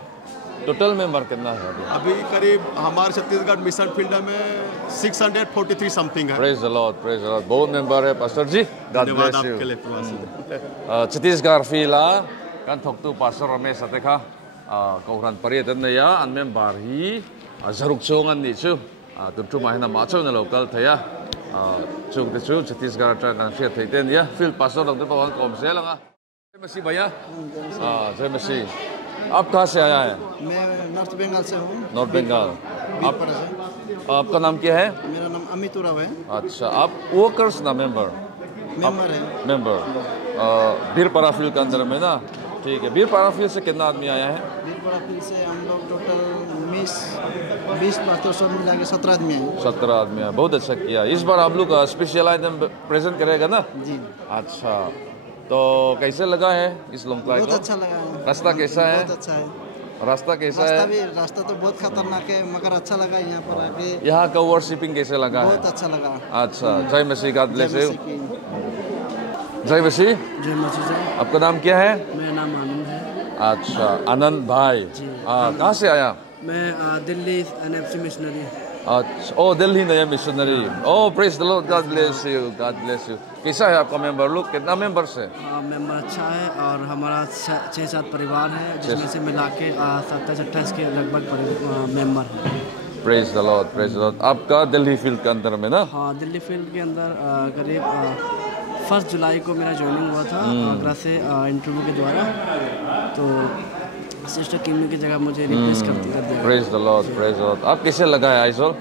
टोटल मेंबर कितना है? अभी करीब हमारे छत्तीसगढ़ मिशन फील्ड में 643 समथिंग है। Praise the Lord, praise the Lord. बहुत मेंबर है pastor ji, God bless you. Chhattisgarh field kan thoktu pastor rame sateka kauran pariatan na ya an member hi zaruk chongan ni chu tu mahina ma chau na local thaya chuk de chu Chhattisgarh tra kan sia theiten ya field pastor dong pa wan kom se langa जय मसीह भैया। जय मसीह। आप कहाँ से आया है? मैं north Bengal से हूँ। नॉर्थ बंगाल। आपका नाम क्या है? मेरा नाम अमित उराव है। अच्छा, आप वर्कर्स ना मेंबर? मेंबर है। मेंबर बीरपाड़ा फील्ड के अंदर में ना? ठीक है। बीरपाड़ा फील्ड से कितना आदमी आया है? बीरपाड़ा फील्ड से हम लोग टोटल 20 पास्टर सब मिला के 17 आदमी हैं। 17 आदमी है, बहुत अच्छा किया। इस बार आप लोग स्पेशल आइटम प्रेजेंट करेगा ना? जी। अच्छा, तो कैसे लगा है इस लोंगलाई को? बहुत अच्छा लगा है। रास्ता कैसा है? बहुत अच्छा है। रास्ता कैसा है? रास्ता तो बहुत खतरनाक है मगर अच्छा लगा यहाँ पर अभी। यहाँ का वर्शिपिंग कैसे लगा? बहुत अच्छा लगा। अच्छा, जय मसीह, गॉड ब्लेस यू। जय मसीह। जय मसीह। आपका नाम क्या है? मेरा नाम आनंद है। अच्छा, आनंद भाई। कहाँ से आया? मैं दिल्ली एनएफसी मिशनरी। अच्छा, ओ दिल्ली नया missionary. Oh praise the Lord, God bless you, God bless you. कैसा है आपका मेंबर लोग? कितना मेंबर्स है? मेंबर अच्छा है और हमारा 6-7 परिवार है जिसमें से मिला के 27-28 के लगभग मेंबर हैं। Praise the Lord, praise the Lord. आपका दिल्ली फील्ड के अंदर में ना? हाँ, दिल्ली फील्ड के अंदर करीब 1 जुलाई को मेरा ज्वाइनिंग हुआ था आगरा से इंटरव्यू के द्वारा। तो सिस्टर किमी की जगह मुझे रिप्लेस कर दिया। Praise the Lord, praise the Lord. आप कैसे लगा है आइजोल?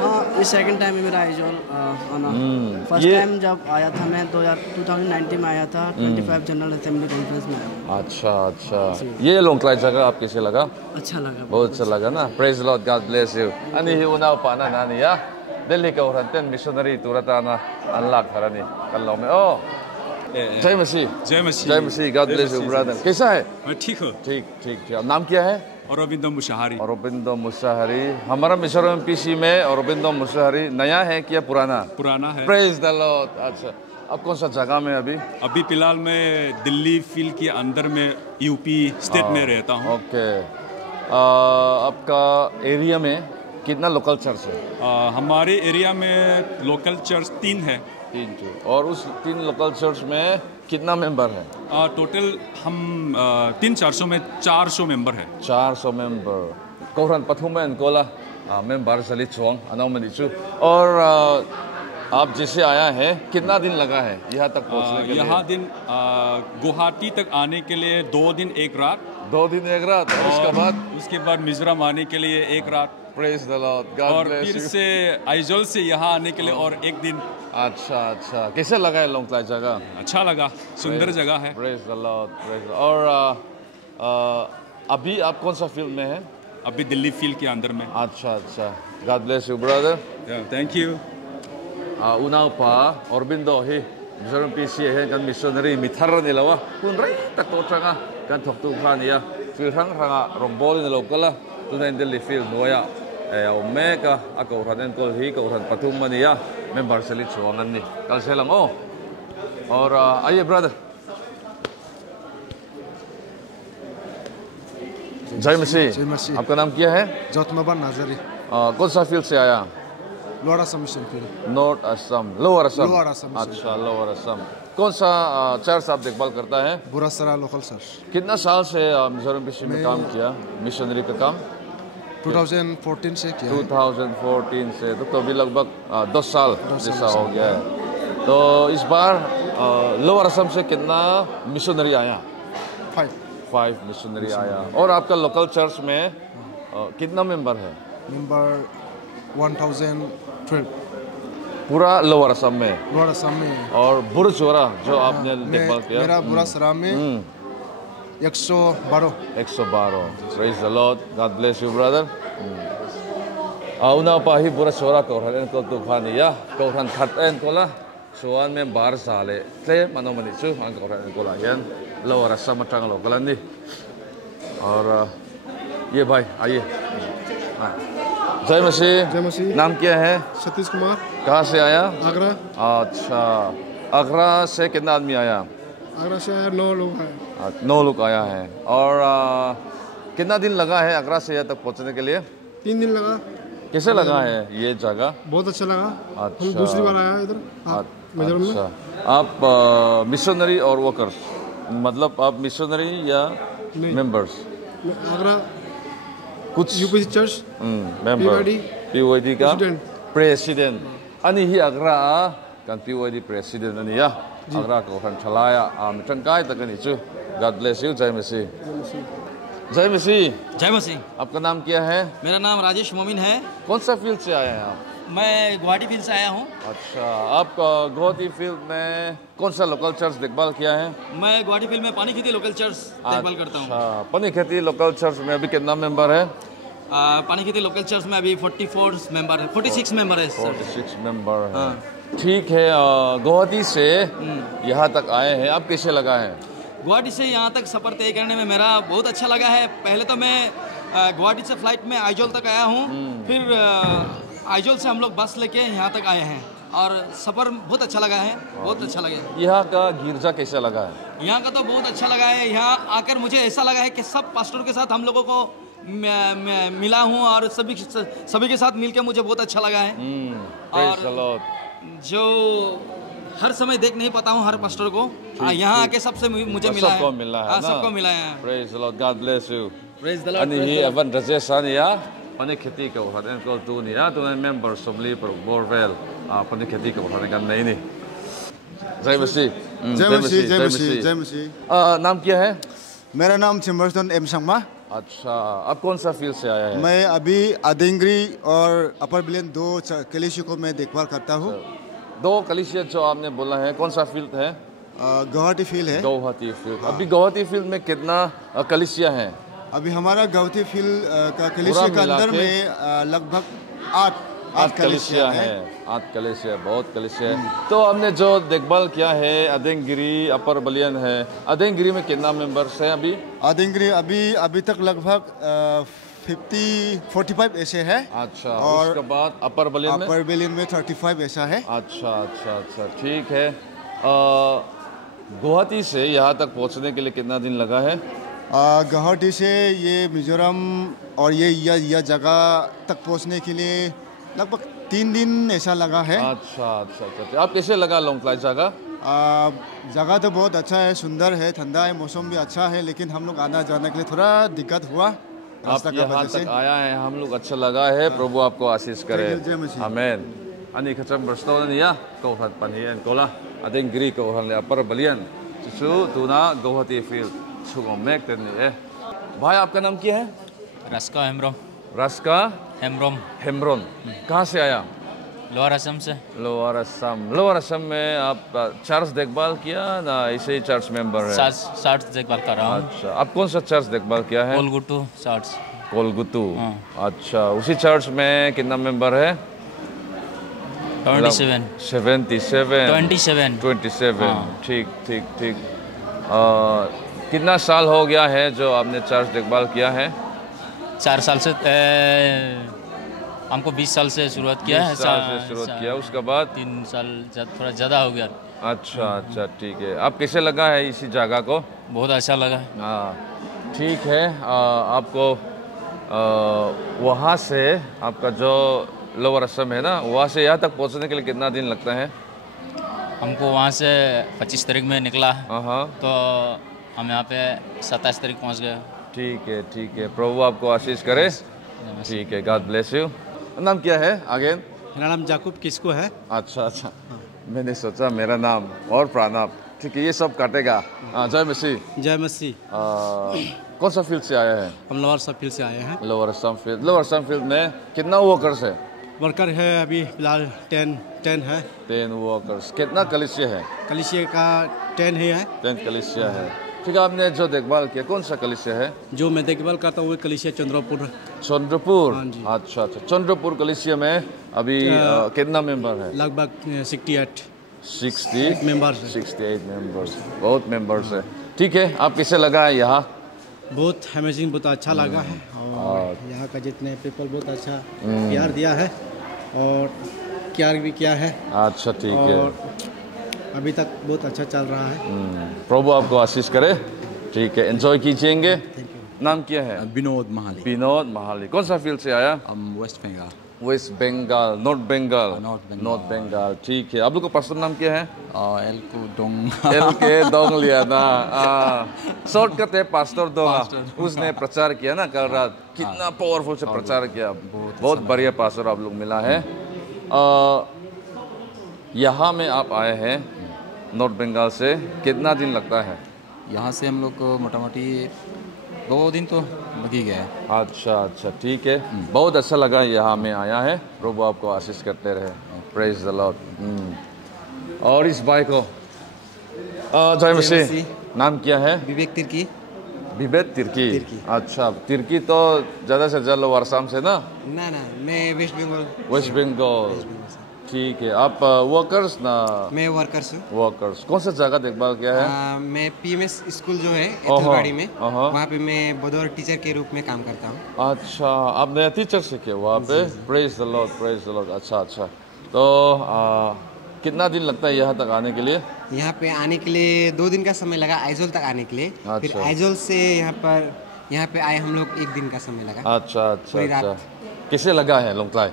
हाँ, ये सेकंड टाइम है मेरा आइजोल आना। फर्स्ट टाइम जब आया था मैं 2019 में आया था 25 जनरल असेंबली कॉन्फ्रेंस में आया। अच्छा अच्छा। ये लोंगलाई जगह आप कैसे लगा? अच्छा लगा, बहुत अच्छा लगा ना? Praise the Lord, God bless you. अनि hi unaw pa na nani ya Delhi का उरंतन मिशनरी तुरता ना अनलॉक करनी कल्लो में। ओ जय मसीह। जय मसीह। जय मसीह, गॉड ब्लेस यू ब्रदर। कैसा है? मैं ठीक हूँ। ठीक ठीक ठीक। नाम क्या है? अरविंदो मुशाहरी। अरविंदो मुशाहरी। हमारा मिजोरम एमपीसी में अरविंदो मुशाहरी नया है क्या पुराना? पुराना है। Praise the Lord. अच्छा, अब कौन सा जगह में अभी? अभी फिलहाल मैं दिल्ली फील्ड के अंदर में यूपी स्टेट में रहता हूँ। ओके। आपका एरिया में कितना लोकल चर्च है? हमारे एरिया में लोकल चर्च 3 है। 3 और उस 3 लोकल चर्च में कितना मेंबर है? टोटल हम 3 चर्चों में 400 मेंबर है। 400 मेंबर। कौरन पथुमेन कोला मेंबर सलित चुआंग अनाउमनिचु और आप जैसे आया है कितना दिन लगा है यहाँ तक पहुँचने के लिए? यहाँ दिन गुवाहाटी तक आने के लिए 2 दिन 1 रात। 2 दिन 1 रात और उसके बाद मिजोरम आने के लिए 1 रात। प्रेज द लॉर्ड, गॉड और ब्लेस फिर यू। से आइजोल से यहाँ आने के लिए और 1 दिन। अच्छा अच्छा, कैसे लगा है लोंगतलाई जगह? अच्छा लगा, सुंदर जगह है। Praise the Lord, praise. और अभी आप कौन सा फील्ड में है? अभी दिल्ली फील्ड के अंदर में। अच्छा अच्छा, God bless you brother. Thank you. उनाव पा ऑरबिंदो ही मिजोरम पीसी हैกันमिशनरी मिथर ni lawa kun rai tak to changa kan thok tu kha ni ya fil thang thanga rombol ni lokala tu na Delhi field noya omega ako ranen kol hi ko ran patum mani ya member selit chuangan ni kal selang oh और आइए brother. जय मसीह। आपका नाम क्या है? जोतमाबा नाजरी। कौन सा field से आया? Lower Assam mission field. North Assam, lower Assam. Lower Assam. अच्छा, लोअर असम। कौन सा चर्च आप देखभाल करता है? बुरासरा लोकल चर्च। कितना साल से मिजोरम पीसी में काम किया, मिशनरी का काम? 2014 से किया। 2014 से तो अभी लगभग 10 साल जैसा हो गया है। तो इस बार लोअर असम से कितना मिशनरी आया? 5 मिशनरी आया। और आपका लोकल चर्च में कितना मेंबर है? मेंबर 1012। पूरा लोअर असम में? लोअर असम में। और बुरचोरा जो आपने देखभाल किया? मेरा बुरासरा में 112। 112। Praise the Lord, God bless you brother. उना पाही बुरचोरा को हरन को तूफानिया को हरन खटन को ला सुआन में बार साले थे मनो मनिचु अंग को हरन को ला यान लोअर असम मचांग लोकल नी। और ये भाई आइए। जय मसीह। जय मसीह। नाम क्या है? सतीश कुमार। कहाँ से आया? आगरा। अच्छा, आगरा से कितना आदमी आया? आगरा से 9 लोग हैं। 9 लोग आया है। और कितना दिन लगा है आगरा से यहाँ तक पहुँचने के लिए? 3 दिन लगा। कैसे लगा है ये जगह? बहुत अच्छा लगा। अच्छा, हम दूसरी बार आया इधर मिजोरम में। अच्छा, आप मिशनरी और वर्कर्स, मतलब आप मिशनरी या मेंबर्स? आगरा कुछ यूपी चर्च मेंबर PYD का प्रेसिडेंट अनि ही Agra kan PYD president ani ya agra ko kan chalaya mitang kai takani chu। God bless you। जय मसीह। जय मसीह। जय मसीह। आपका नाम क्या है? मेरा नाम राजेश मोमिन है। कौन सा फील्ड से आए हैं आप? मैं गुवाहाटी फील्ड से आया हूँ। अच्छा, आप गुवाहाटी फील्ड में कौन सा लोकल चर्च देखभाल किया है? मैं गुवाहाटी फील्ड में पानी खेती लोकल चर्च देखभाल करता हूँ। पानी खेती लोकल चर्च में अभी कितना मेंबर है? पानी खेती लोकल चर्च में अभी 46 मेंबर है। 46 मेंबर है। 46 मेंबर है। ठीक है। गुवाहाटी से यहाँ तक आए हैं, आप कैसे लगा है? गुवाहाटी से यहाँ तक सफ़र तय करने में मेरा बहुत अच्छा लगा है। पहले तो मैं गुवाहाटी से फ्लाइट में आइजोल तक आया हूँ, फिर आइजोल से हम लोग बस लेके यहाँ तक आए हैं और सफ़र बहुत अच्छा लगा है। बहुत अच्छा लगा है। यहाँ का गिरजा कैसा लगा है? यहाँ का तो बहुत अच्छा लगा है। यहाँ आकर मुझे ऐसा लगा है कि सब पास्टरों के साथ हम लोगों को मिला हूँ और सभी के साथ मिलकर मुझे बहुत अच्छा लगा है। और जो हर समय देख नहीं पाता हूँ हर पास्टर को, यहाँ आके सबसे मुझे मिला है। सबको मिला है। सबको मिला है। Praise the Lord, God bless you। Praise the Lord। अनि ही अपन रजेशन या अपने खेती को उठाने को तू नहीं या तूने मेंबर सबली पर बोरवेल अपने खेती को उठाने का नहीं। जय मसीह। जय मसीह। जय मसीह। जय मसीह। नाम क्या है? मेरा नाम चिमरसन एम संगमा। अच्छा, आप कौन सा फील्ड से आया है? मैं अभी आदिंगरी और अपर बिलियन 2 कलिसिया को मैं देखभाल करता हूँ। 2 कलिसिया जो आपने बोला है, कौन सा फील्ड है? गुवाहाटी फील्ड है। गुवाहाटी फील्ड। अभी गुवाहाटी फील्ड में कितना कलिसिया है? अभी हमारा गुवाहाटी फील्ड का कलिसिया के अंदर में लगभग 8 कलिसिया है। 8 कलिसिया, बहुत कलिसिया है। तो हमने जो देखभाल किया है आदिंगरी अपर बलियन है, आदिंगरी में कितना मेंबर्स है अभी? आदिंगरी अभी तक लगभग 45 ऐसे है। अच्छा, और उसके बाद अपर बलियन में 35 ऐसा है। अच्छा अच्छा अच्छा, ठीक है। गुवाहाटी से यहाँ तक पहुँचने के लिए कितना दिन लगा है? गुवाहाटी से ये मिजोरम और ये जगह तक पहुँचने के लिए लगभग 3 दिन ऐसा लगा है। अच्छा अच्छा अच्छा। आप कैसे लगा लोंगतलाई जगह? जगह तो बहुत अच्छा है, सुंदर है, ठंडा है, मौसम भी अच्छा है, लेकिन हम लोग आना जाने के लिए थोड़ा दिक्कत हुआ। आप यहाँ तक आया है, हम लोग अच्छा लगा है। प्रभु आपको आशीष करे, आमेन। अनि खचम बरस्तो निया को हत पनियन कोला अदें ग्री को हले अपर बलियन सु तुना गुवाहाटी फील्ड सुगम मेक तेने। भाई आपका नाम क्या है? रस्का हेम्ब्रोम। रस्का हेम्ब्रोम। हेम्ब्रोम कहाँ से आया? लोअर असम से। लोअर असम। लोअर असम में आप चर्च देखभाल किया ना ऐसे ही चर्च मेंबर है? चर्च देखभाल कर रहा हूँ। अच्छा, आप कौन सा चर्च देखभाल किया है? कोलगुट्टू चर्च। कोलगुट्टू, अच्छा। उसी चर्च में कितना मेंबर है? 27। 27। ठीक ठीक ठीक। कितना साल हो गया है जो आपने चर्च देखभाल किया है? 4 साल से। हमको 20 साल से शुरुआत किया है। 20 साल से शुरुआत किया, उसके बाद 3 साल थोड़ा ज़्यादा हो गया। अच्छा अच्छा, ठीक है। आप कैसे लगा है इसी जगह को? बहुत अच्छा लगा। हाँ ठीक है। आपको वहाँ से आपका जो लोअर असम है ना, वहाँ से यहाँ तक पहुँचने के लिए कितना दिन लगता है? हमको वहाँ से 25 तारीख में निकला, तो हम यहाँ पे 27 तारीख पहुँच गए। ठीक है ठीक है, प्रभु आपको आशीष करे। ठीक है, गॉड ब्लेस यू। नाम क्या है अगेन? मेरा नाम जाकूब किसको है। अच्छा अच्छा, मैंने सोचा मेरा नाम और प्रणब। ठीक है, ये सब काटेगा। जय मसीह। जय मसीह। कौन सा फील्ड से आया है? हम लोअर असम फील्ड से आए हैं। Lower Assam field. Lower Assam field में कितना वर्कर्स है? वर्कर है अभी फिलहाल 10 है। 10 वर्कर्स। कितना कलिसिया है? कलिसिया का 10 है। 10 कलिसिया है। ठीक है, आपने जो देखभाल किया कौन सा कलिसिया है? जो मैं देखभाल करता हूँ वो कलिसिया चंद्रपुर। चंद्रपुर, अच्छा अच्छा। चंद्रपुर कलिसिया में अभी कितना मेंबर है? लगभग 68 मेंबर्स। 68 मेंबर्स, बहुत मेंबर्स है। ठीक है, आप कैसे लगा है यहाँ? बहुत अमेजिंग, बहुत अच्छा लगा है। और यहाँ का जितने पीपल बहुत अच्छा प्यार दिया है और केयर भी किया है। अच्छा ठीक है, अभी तक बहुत अच्छा चल रहा है। प्रभु आपको आशीष करे। ठीक है, एंजॉय कीजिएंगे। नाम क्या है? विनोद महाली। विनोद महाली। कौन सा फील्ड से आया? वेस्ट बंगाल। वेस्ट बंगाल, नॉर्थ बंगाल। नॉर्थ बंगाल, ठीक है। आप लोग का पर्सनल नाम क्या है? एल के दोंग लिया ना, शॉर्टकट है पास्टर दोंगा। उसने प्रचार किया ना कल रात, कितना पावरफुल से प्रचार किया। बहुत बढ़िया पास्टर आप लोग मिला है। यहाँ में आप आए हैं नॉर्थ बंगाल से, कितना दिन लगता है? यहाँ से हम लोग को मोटा मोटी 2 दिन तो लग ही गया है। अच्छा अच्छा, ठीक है। बहुत अच्छा लगा यहाँ में आया है। प्रभु आपको आशीष करते रहे। Praise the Lord. और इस भाई को जय मसीह। नाम क्या है? विवेक तिर्की। विवेक तिर्की। अच्छा, तिर्की तो ज़्यादा से ज़्यादा लोअर असम से ना? ना, मैं वेस्ट बंगाल। वेस्ट बंगाल, ठीक है। आप वर्कर्स ना? मैं वर्कर्स हूँ। वर्कर्स। कौन सा जगह देखभाल किया है? मैं PMS स्कूल जो है एथलवाड़ी में, वहाँ पे मैं बतौर टीचर के रूप में काम करता हूँ। अच्छा, आप नया टीचर सीखे वहाँ पे? Praise the Lord, praise the Lord. अच्छा अच्छा, तो कितना दिन लगता है यहाँ तक आने के लिए? यहाँ पे आने के लिए 2 दिन का समय लगा, आइजोल तक आने के लिए। फिर आइजोल से यहाँ पे आए हम लोग 1 दिन का समय लगा। अच्छा अच्छा अच्छा। कैसे लगा है लोंगथलाई?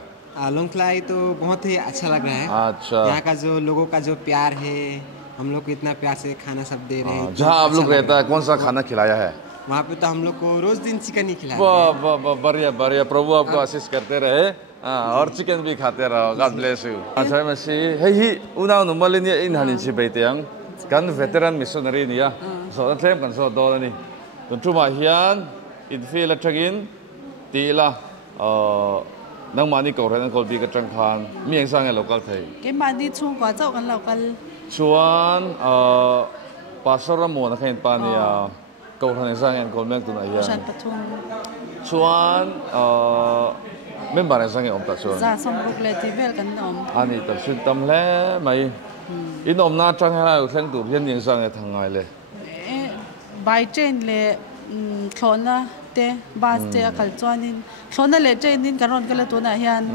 लोंगथलाई तो बहुत ही अच्छा लग रहा है। अच्छा, यहाँ का जो लोगों का जो प्यार है, हम लोग को इतना प्यार से खाना सब दे रहे हैं। जहाँ आप लोग रहता है कौन सा खाना खिलाया है? वहाँ पे तो हम लोग को रोज दिन चिकन ही खिलाया। वाह, बढ़िया बढ़िया। प्रभु आपको आशीष करते रहे। और चिकन भी खाते रहो। God bless you. अच्छा मसी हे उनाव नुमलिन ये इन हानि छि बेतेंग kan veteran missionary ni ya so da thlem kan so do ni tuma hian in field atagin ti la nang mani ko ran ko bi ka tang khan mieng sang e local thai ke mani chung kwa chau kan local chuan pastor mo na khain pa ni ya ko han sang en ko mek tu na ya chuan member sang e om ta chuan za som ruk le ti vel kan om ani ta sin tam le mai in om na chang ha u thleng tu hian ning sang e thangai le by train le thona te bus te akal chuanin thona le train in karon kala tu na hian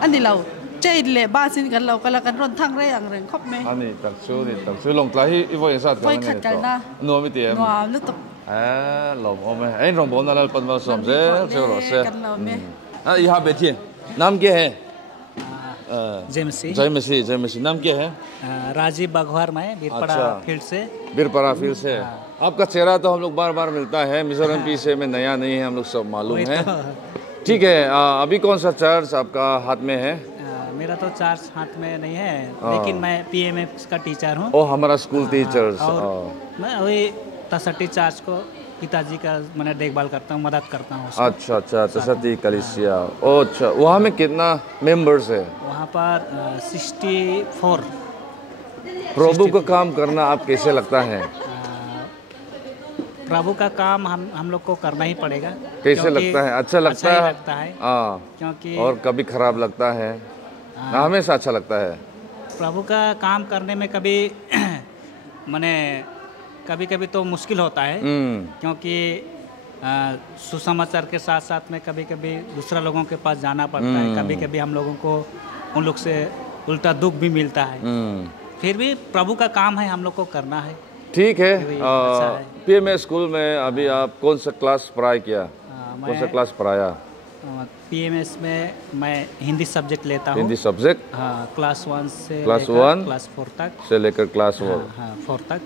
ani lo train le bus in kan lo kala kan ron thang re ang reng khop me ani tak chu long tla hi i voi sa voi khat kalna no mi tem no lu tok lom ome ai rong bon na pan ma som je ro se i ha be thi नाम क्या है? जय मसीह। नाम क्या है? राजीव बाघवार में Birpara field से। Birpara field से, आपका चेहरा तो हम लोग बार बार मिलता है, मिजोरम पीसी में नया नहीं है, हम लोग सब मालूम है। ठीक है, अभी कौन सा चार्ज आपका हाथ में है? मेरा तो चार्ज हाथ में नहीं है, लेकिन मैं PMF का टीचर हूँ। ओ, हमारा स्कूल टीचर्स। मैं वही 63 चार्ज को पिताजी का मैंने देखभाल करता हूँ, मदद करता हूँ। अच्छा अच्छा, 63 कलीसिया। ओ अच्छा, वहाँ में कितना मेंबर्स है? वहाँ पर 64। प्रभु का काम करना आप कैसे लगता है? प्रभु का काम हम लोग को करना ही पड़ेगा। कैसे लगता है? अच्छा लगता है। क्योंकि और कभी खराब लगता है? हमेशा अच्छा लगता है। प्रभु का काम करने में कभी माने कभी कभी तो मुश्किल होता है, क्योंकि सुसमाचार के साथ साथ में कभी कभी दूसरा लोगों के पास जाना पड़ता है। कभी कभी हम लोगों को उन लोग से उल्टा दुख भी मिलता है। फिर भी प्रभु का काम है, हम लोग को करना है। ठीक है। PMS स्कूल में अभी आप कौन सा क्लास पढ़ाई किया? कौन सा क्लास पढ़ाया? PMS में मैं हिंदी सब्जेक्ट लेता हूँ। हिंदी सब्जेक्ट? हाँ, क्लास 1 से क्लास 1 क्लास 4 तक से लेकर क्लास 4 तक।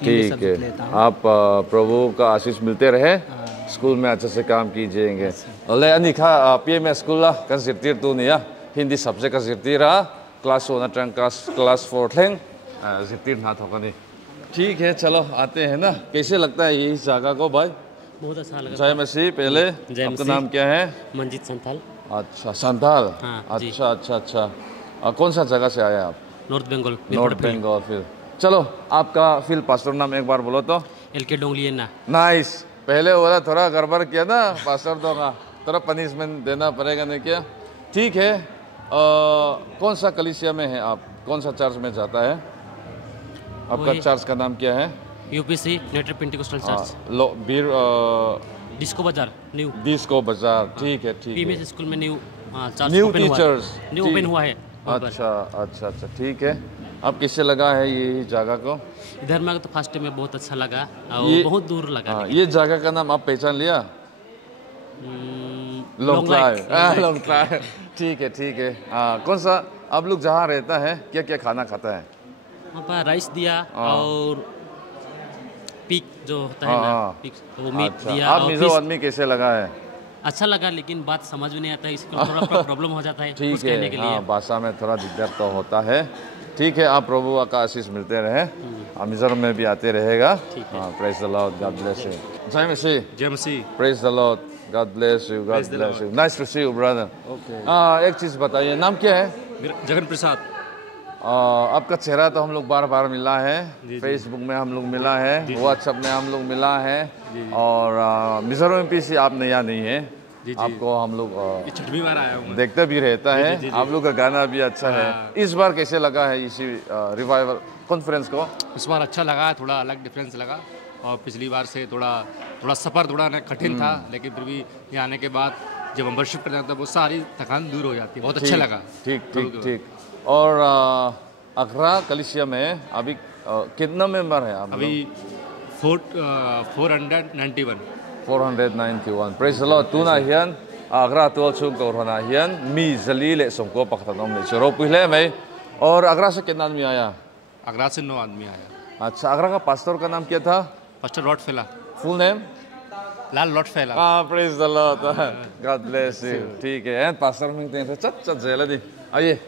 ठीक है, आप प्रभु का आशीष मिलते रहे, स्कूल में अच्छे से काम कीजिएंगे। ले अनि खा PMS स्कूल ला kan sirtir tu ni ya Hindi subject का sirtira क्लास 1 नत्रंग क्लास 4 थेंग sirtir ना थोकनी। ठीक है, चलो आते हैं ना। कैसे लगता है ये जगह को भाई? बहुत अच्छा लगा। जय मसीह। पहले आपका नाम क्या है? मंजीत संथाल। अच्छा, संथाल। अच्छा अच्छा अच्छा, कौन सा जगह से आए आप? नॉर्थ बंगाल। नॉर्थ बंगाल। फिर चलो, आपका फिर पास्टर नाम एक बार बोलो तो। LK डोंगलियना। नाइस। पहले बोला थोड़ा गड़बड़ किया ना पास्टर, तो थोड़ा पनिशमेंट देना पड़ेगा, नहीं क्या? ठीक है। कौन सा कलीसिया में है आप? कौन सा चर्च में जाता है आपका? चर्च का नाम क्या है? UPC native Pentecostal church. Disco बाजार न्यू। डिस्को बाजार। ठीक है ठीक है। PMS स्कूल में न्यू टीचर्स न्यू ओपन हुआ है। अच्छा अच्छा अच्छा, ठीक है। अब किससे लगा है ये जगह को? इधर में तो फर्स्ट में बहुत अच्छा लगा और बहुत दूर लगा। ये जगह का नाम आप पहचान लिया? Long Clive. ठीक है ठीक है। कौन सा आप लोग जहाँ रहता है क्या क्या खाना खाता है? वहाँ पर राइस दिया और पिक जो होता है ना, पिक वो मीट दिया। आप मिजो आदमी कैसे लगा है? अच्छा लगा, लेकिन बात समझ में नहीं आता है, इसको थोड़ा प्रॉब्लम हो जाता है कुछ कहने के लिए। भाषा में थोड़ा दिक्कत तो होता है। ठीक है, आप प्रभु का आशीष मिलते रहे, मिजोरम में भी आते रहेगा। Praise the Lord, God bless you. जय मसीह। जय मसीह। Praise the Lord, God bless you, God bless you. Nice to see you brother. एक चीज बताइए, नाम क्या है? जगन प्रसाद। आपका चेहरा तो हम लोग बार बार मिला है, फेसबुक में हम लोग मिला है, व्हाट्सएप में हम लोग मिला है, और मिजोरम पीसी आप नया नहीं है। आपको हम लोग छठवीं बार आया हूँ, देखते भी रहता है। आप लोग का गाना भी अच्छा है। इस बार कैसे लगा है इसी रिवाइवल कॉन्फ्रेंस को? इस बार अच्छा लगा, थोड़ा अलग डिफरेंस लगा, और पिछली बार से थोड़ा सफ़र थोड़ा कठिन था, लेकिन फिर भी यहाँ आने के बाद जब हम वर्शिप करते हैं तो वो सारी थकान दूर हो जाती है। बहुत अच्छा लगा। ठीक ठीक ठीक। और अखरा कलिसिया में अभी कितना मेंबर है आप? अभी 491। 491. Praise the Lord. Tuna hian agra to chung ko rona hian mi zali le som ko pakhanom le choro pile mai. और आगरा से कितना आदमी आया? आगरा से 9 आदमी आया। अच्छा, आगरा का पास्टर का नाम क्या था? Pastor Lotfela. Full name? Lal Lotfela. Praise the Lord, God bless you. ठीक है, एंड पास्टर मिलते हैं चट जेला दी। आइए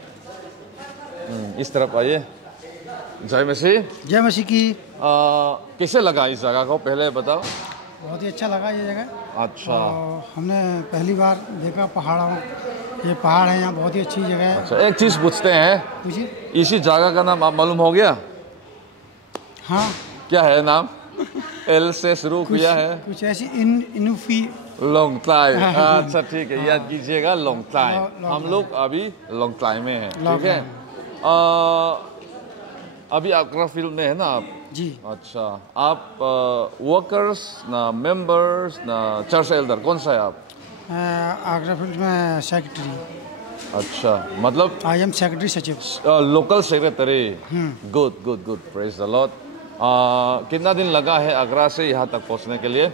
इस तरफ आइए। जय मसीह। जय मसीह की। कैसे लगा इस जगह को, पहले बताओ। बहुत ही अच्छा लगा ये जगह। अच्छा। हमने पहली बार देखा पहाड़ों, ये पहाड़ है यहाँ, बहुत ही अच्छी जगह है। अच्छा, एक चीज पूछते हैं। पूछिए। इसी जगह का नाम आप मालूम हो गया? हाँ। क्या है नाम? एल से शुरू किया है कुछ ऐसी इनूफी। Long time. अच्छा ठीक है, याद कीजिएगा, लॉन्ग टाइम। हम लोग अभी लॉन्ग टाइम में है। ठीक है। अभी आगरा फील्ड में है ना आप? जी। अच्छा, आप वर्कर्स ना मेंबर्स ना चर्च एल्डर, कौन सा है आप? आगरा फील्ड में सेक्रेटरी। अच्छा, मतलब आई एम सेक्रेटरी सचिव। Local secretary. Good good good, praise the Lord. कितना दिन लगा है आगरा से यहाँ तक पहुँचने के लिए?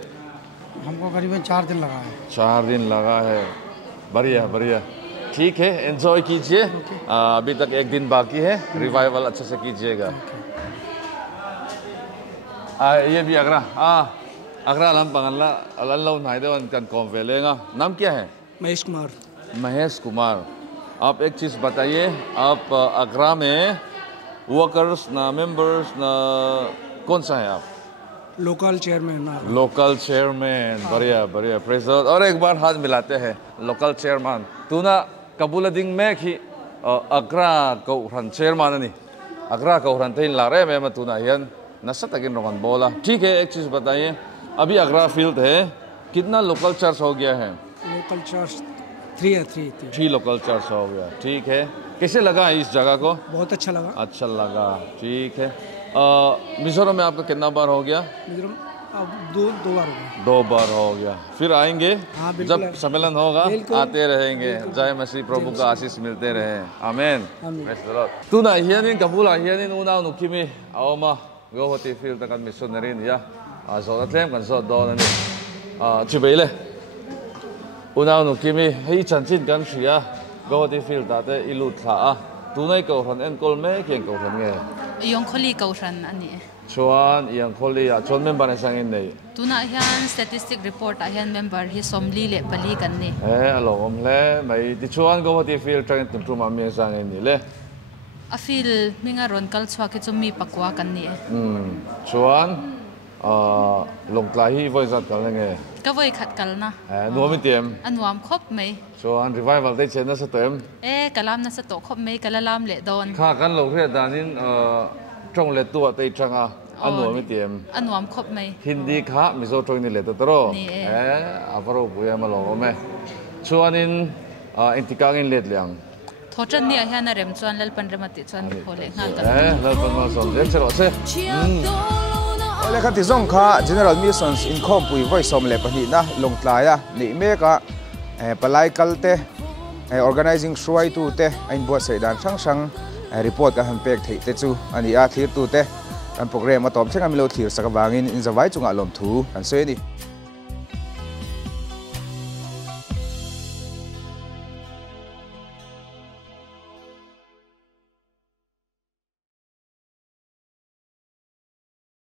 हमको करीबन 4 दिन लगा है। 4 दिन लगा है। बढ़िया बढ़िया। ठीक है, एंजॉय कीजिए। अभी तक 1 दिन बाकी है, रिवाइवल अच्छे से कीजिएगा। ये भी आगरा आगरा लम पंगला अल्लाह नाइदे वन कन कॉन्वेलेगा नाम क्या है महेश कुमार महेश कुमार आप एक चीज़ बताइए आप आगरा में वर्कर्स ना मेंबर्स ना कौन सा है आप लोकल चेयरमैन लोकल चेयरमैन बढ़िया बढ़िया प्रेस और एक बार हाथ मिलाते हैं लोकल चेयरमैन तू ना कबूलदिंग में कि आगरा को रन चेयरमैन नहीं आगरा को रन थे ला रहे मैं मत तू ना हियन नशा तक रोगन बोला ठीक है एक चीज़ बताइए अभी आगरा फील्ड है कितना लोकल चर्च हो गया है लोकल चर्च 3 लोकल चर्च हो गया ठीक है कैसे लगा इस जगह को बहुत अच्छा लगा ठीक है मिजोरम में आपका कितना बार हो गया मिजोरम अब दो बार हो गया 2 बार हो गया फिर आएंगे जब सम्मेलन होगा आते रहेंगे जय मसीह प्रभु का आशीष मिलते रहे आमीन तू ना हियनिन कबूल हियनिन उना नुकिमी आवमा go hoti field kan missionary ya zo da tlem kan zo do na ni chibele una no kimi hei chanchin kan shia go hoti field ta te ilu tha tu nai ko ran en kol me keng ko ran nge yong kholi ko ran ani chuan yang kholi ya chon member na sangin nei tuna hian statistic report a hian member hi somli le pali kan ni alo om le mai ti chuan go hoti field train tum tum am me sangin ni le afil minga ron kal chwa ke chumi pakwa kan ni chuan longtlai hi voi zat kal nge ka voi khat kal na nuam tiam anuam khop mai chuan revival dei chen na sa tem kalam na sa to khop mai kalalam le don kha kan lo hre danin trong le tu tei changa anuam tiam anuam khop mai hindi kha mizo tong ni le ta tro avaro buya ma lo me chuanin intikangin let liang thochen ni hian na rem chuan lal pan remati chuan khole nga ka lal pan ma som je chero se ole kha ti zong kha general missions in khom pui voi som le pani na longtlai a ni me ka palai kalte organizing shruai tu te ain bo se dan sang sang report ka han pek thei te chu ani a thir tu te an program atom thenga milo thir sakawangin in zawai chunga lom thu an se ni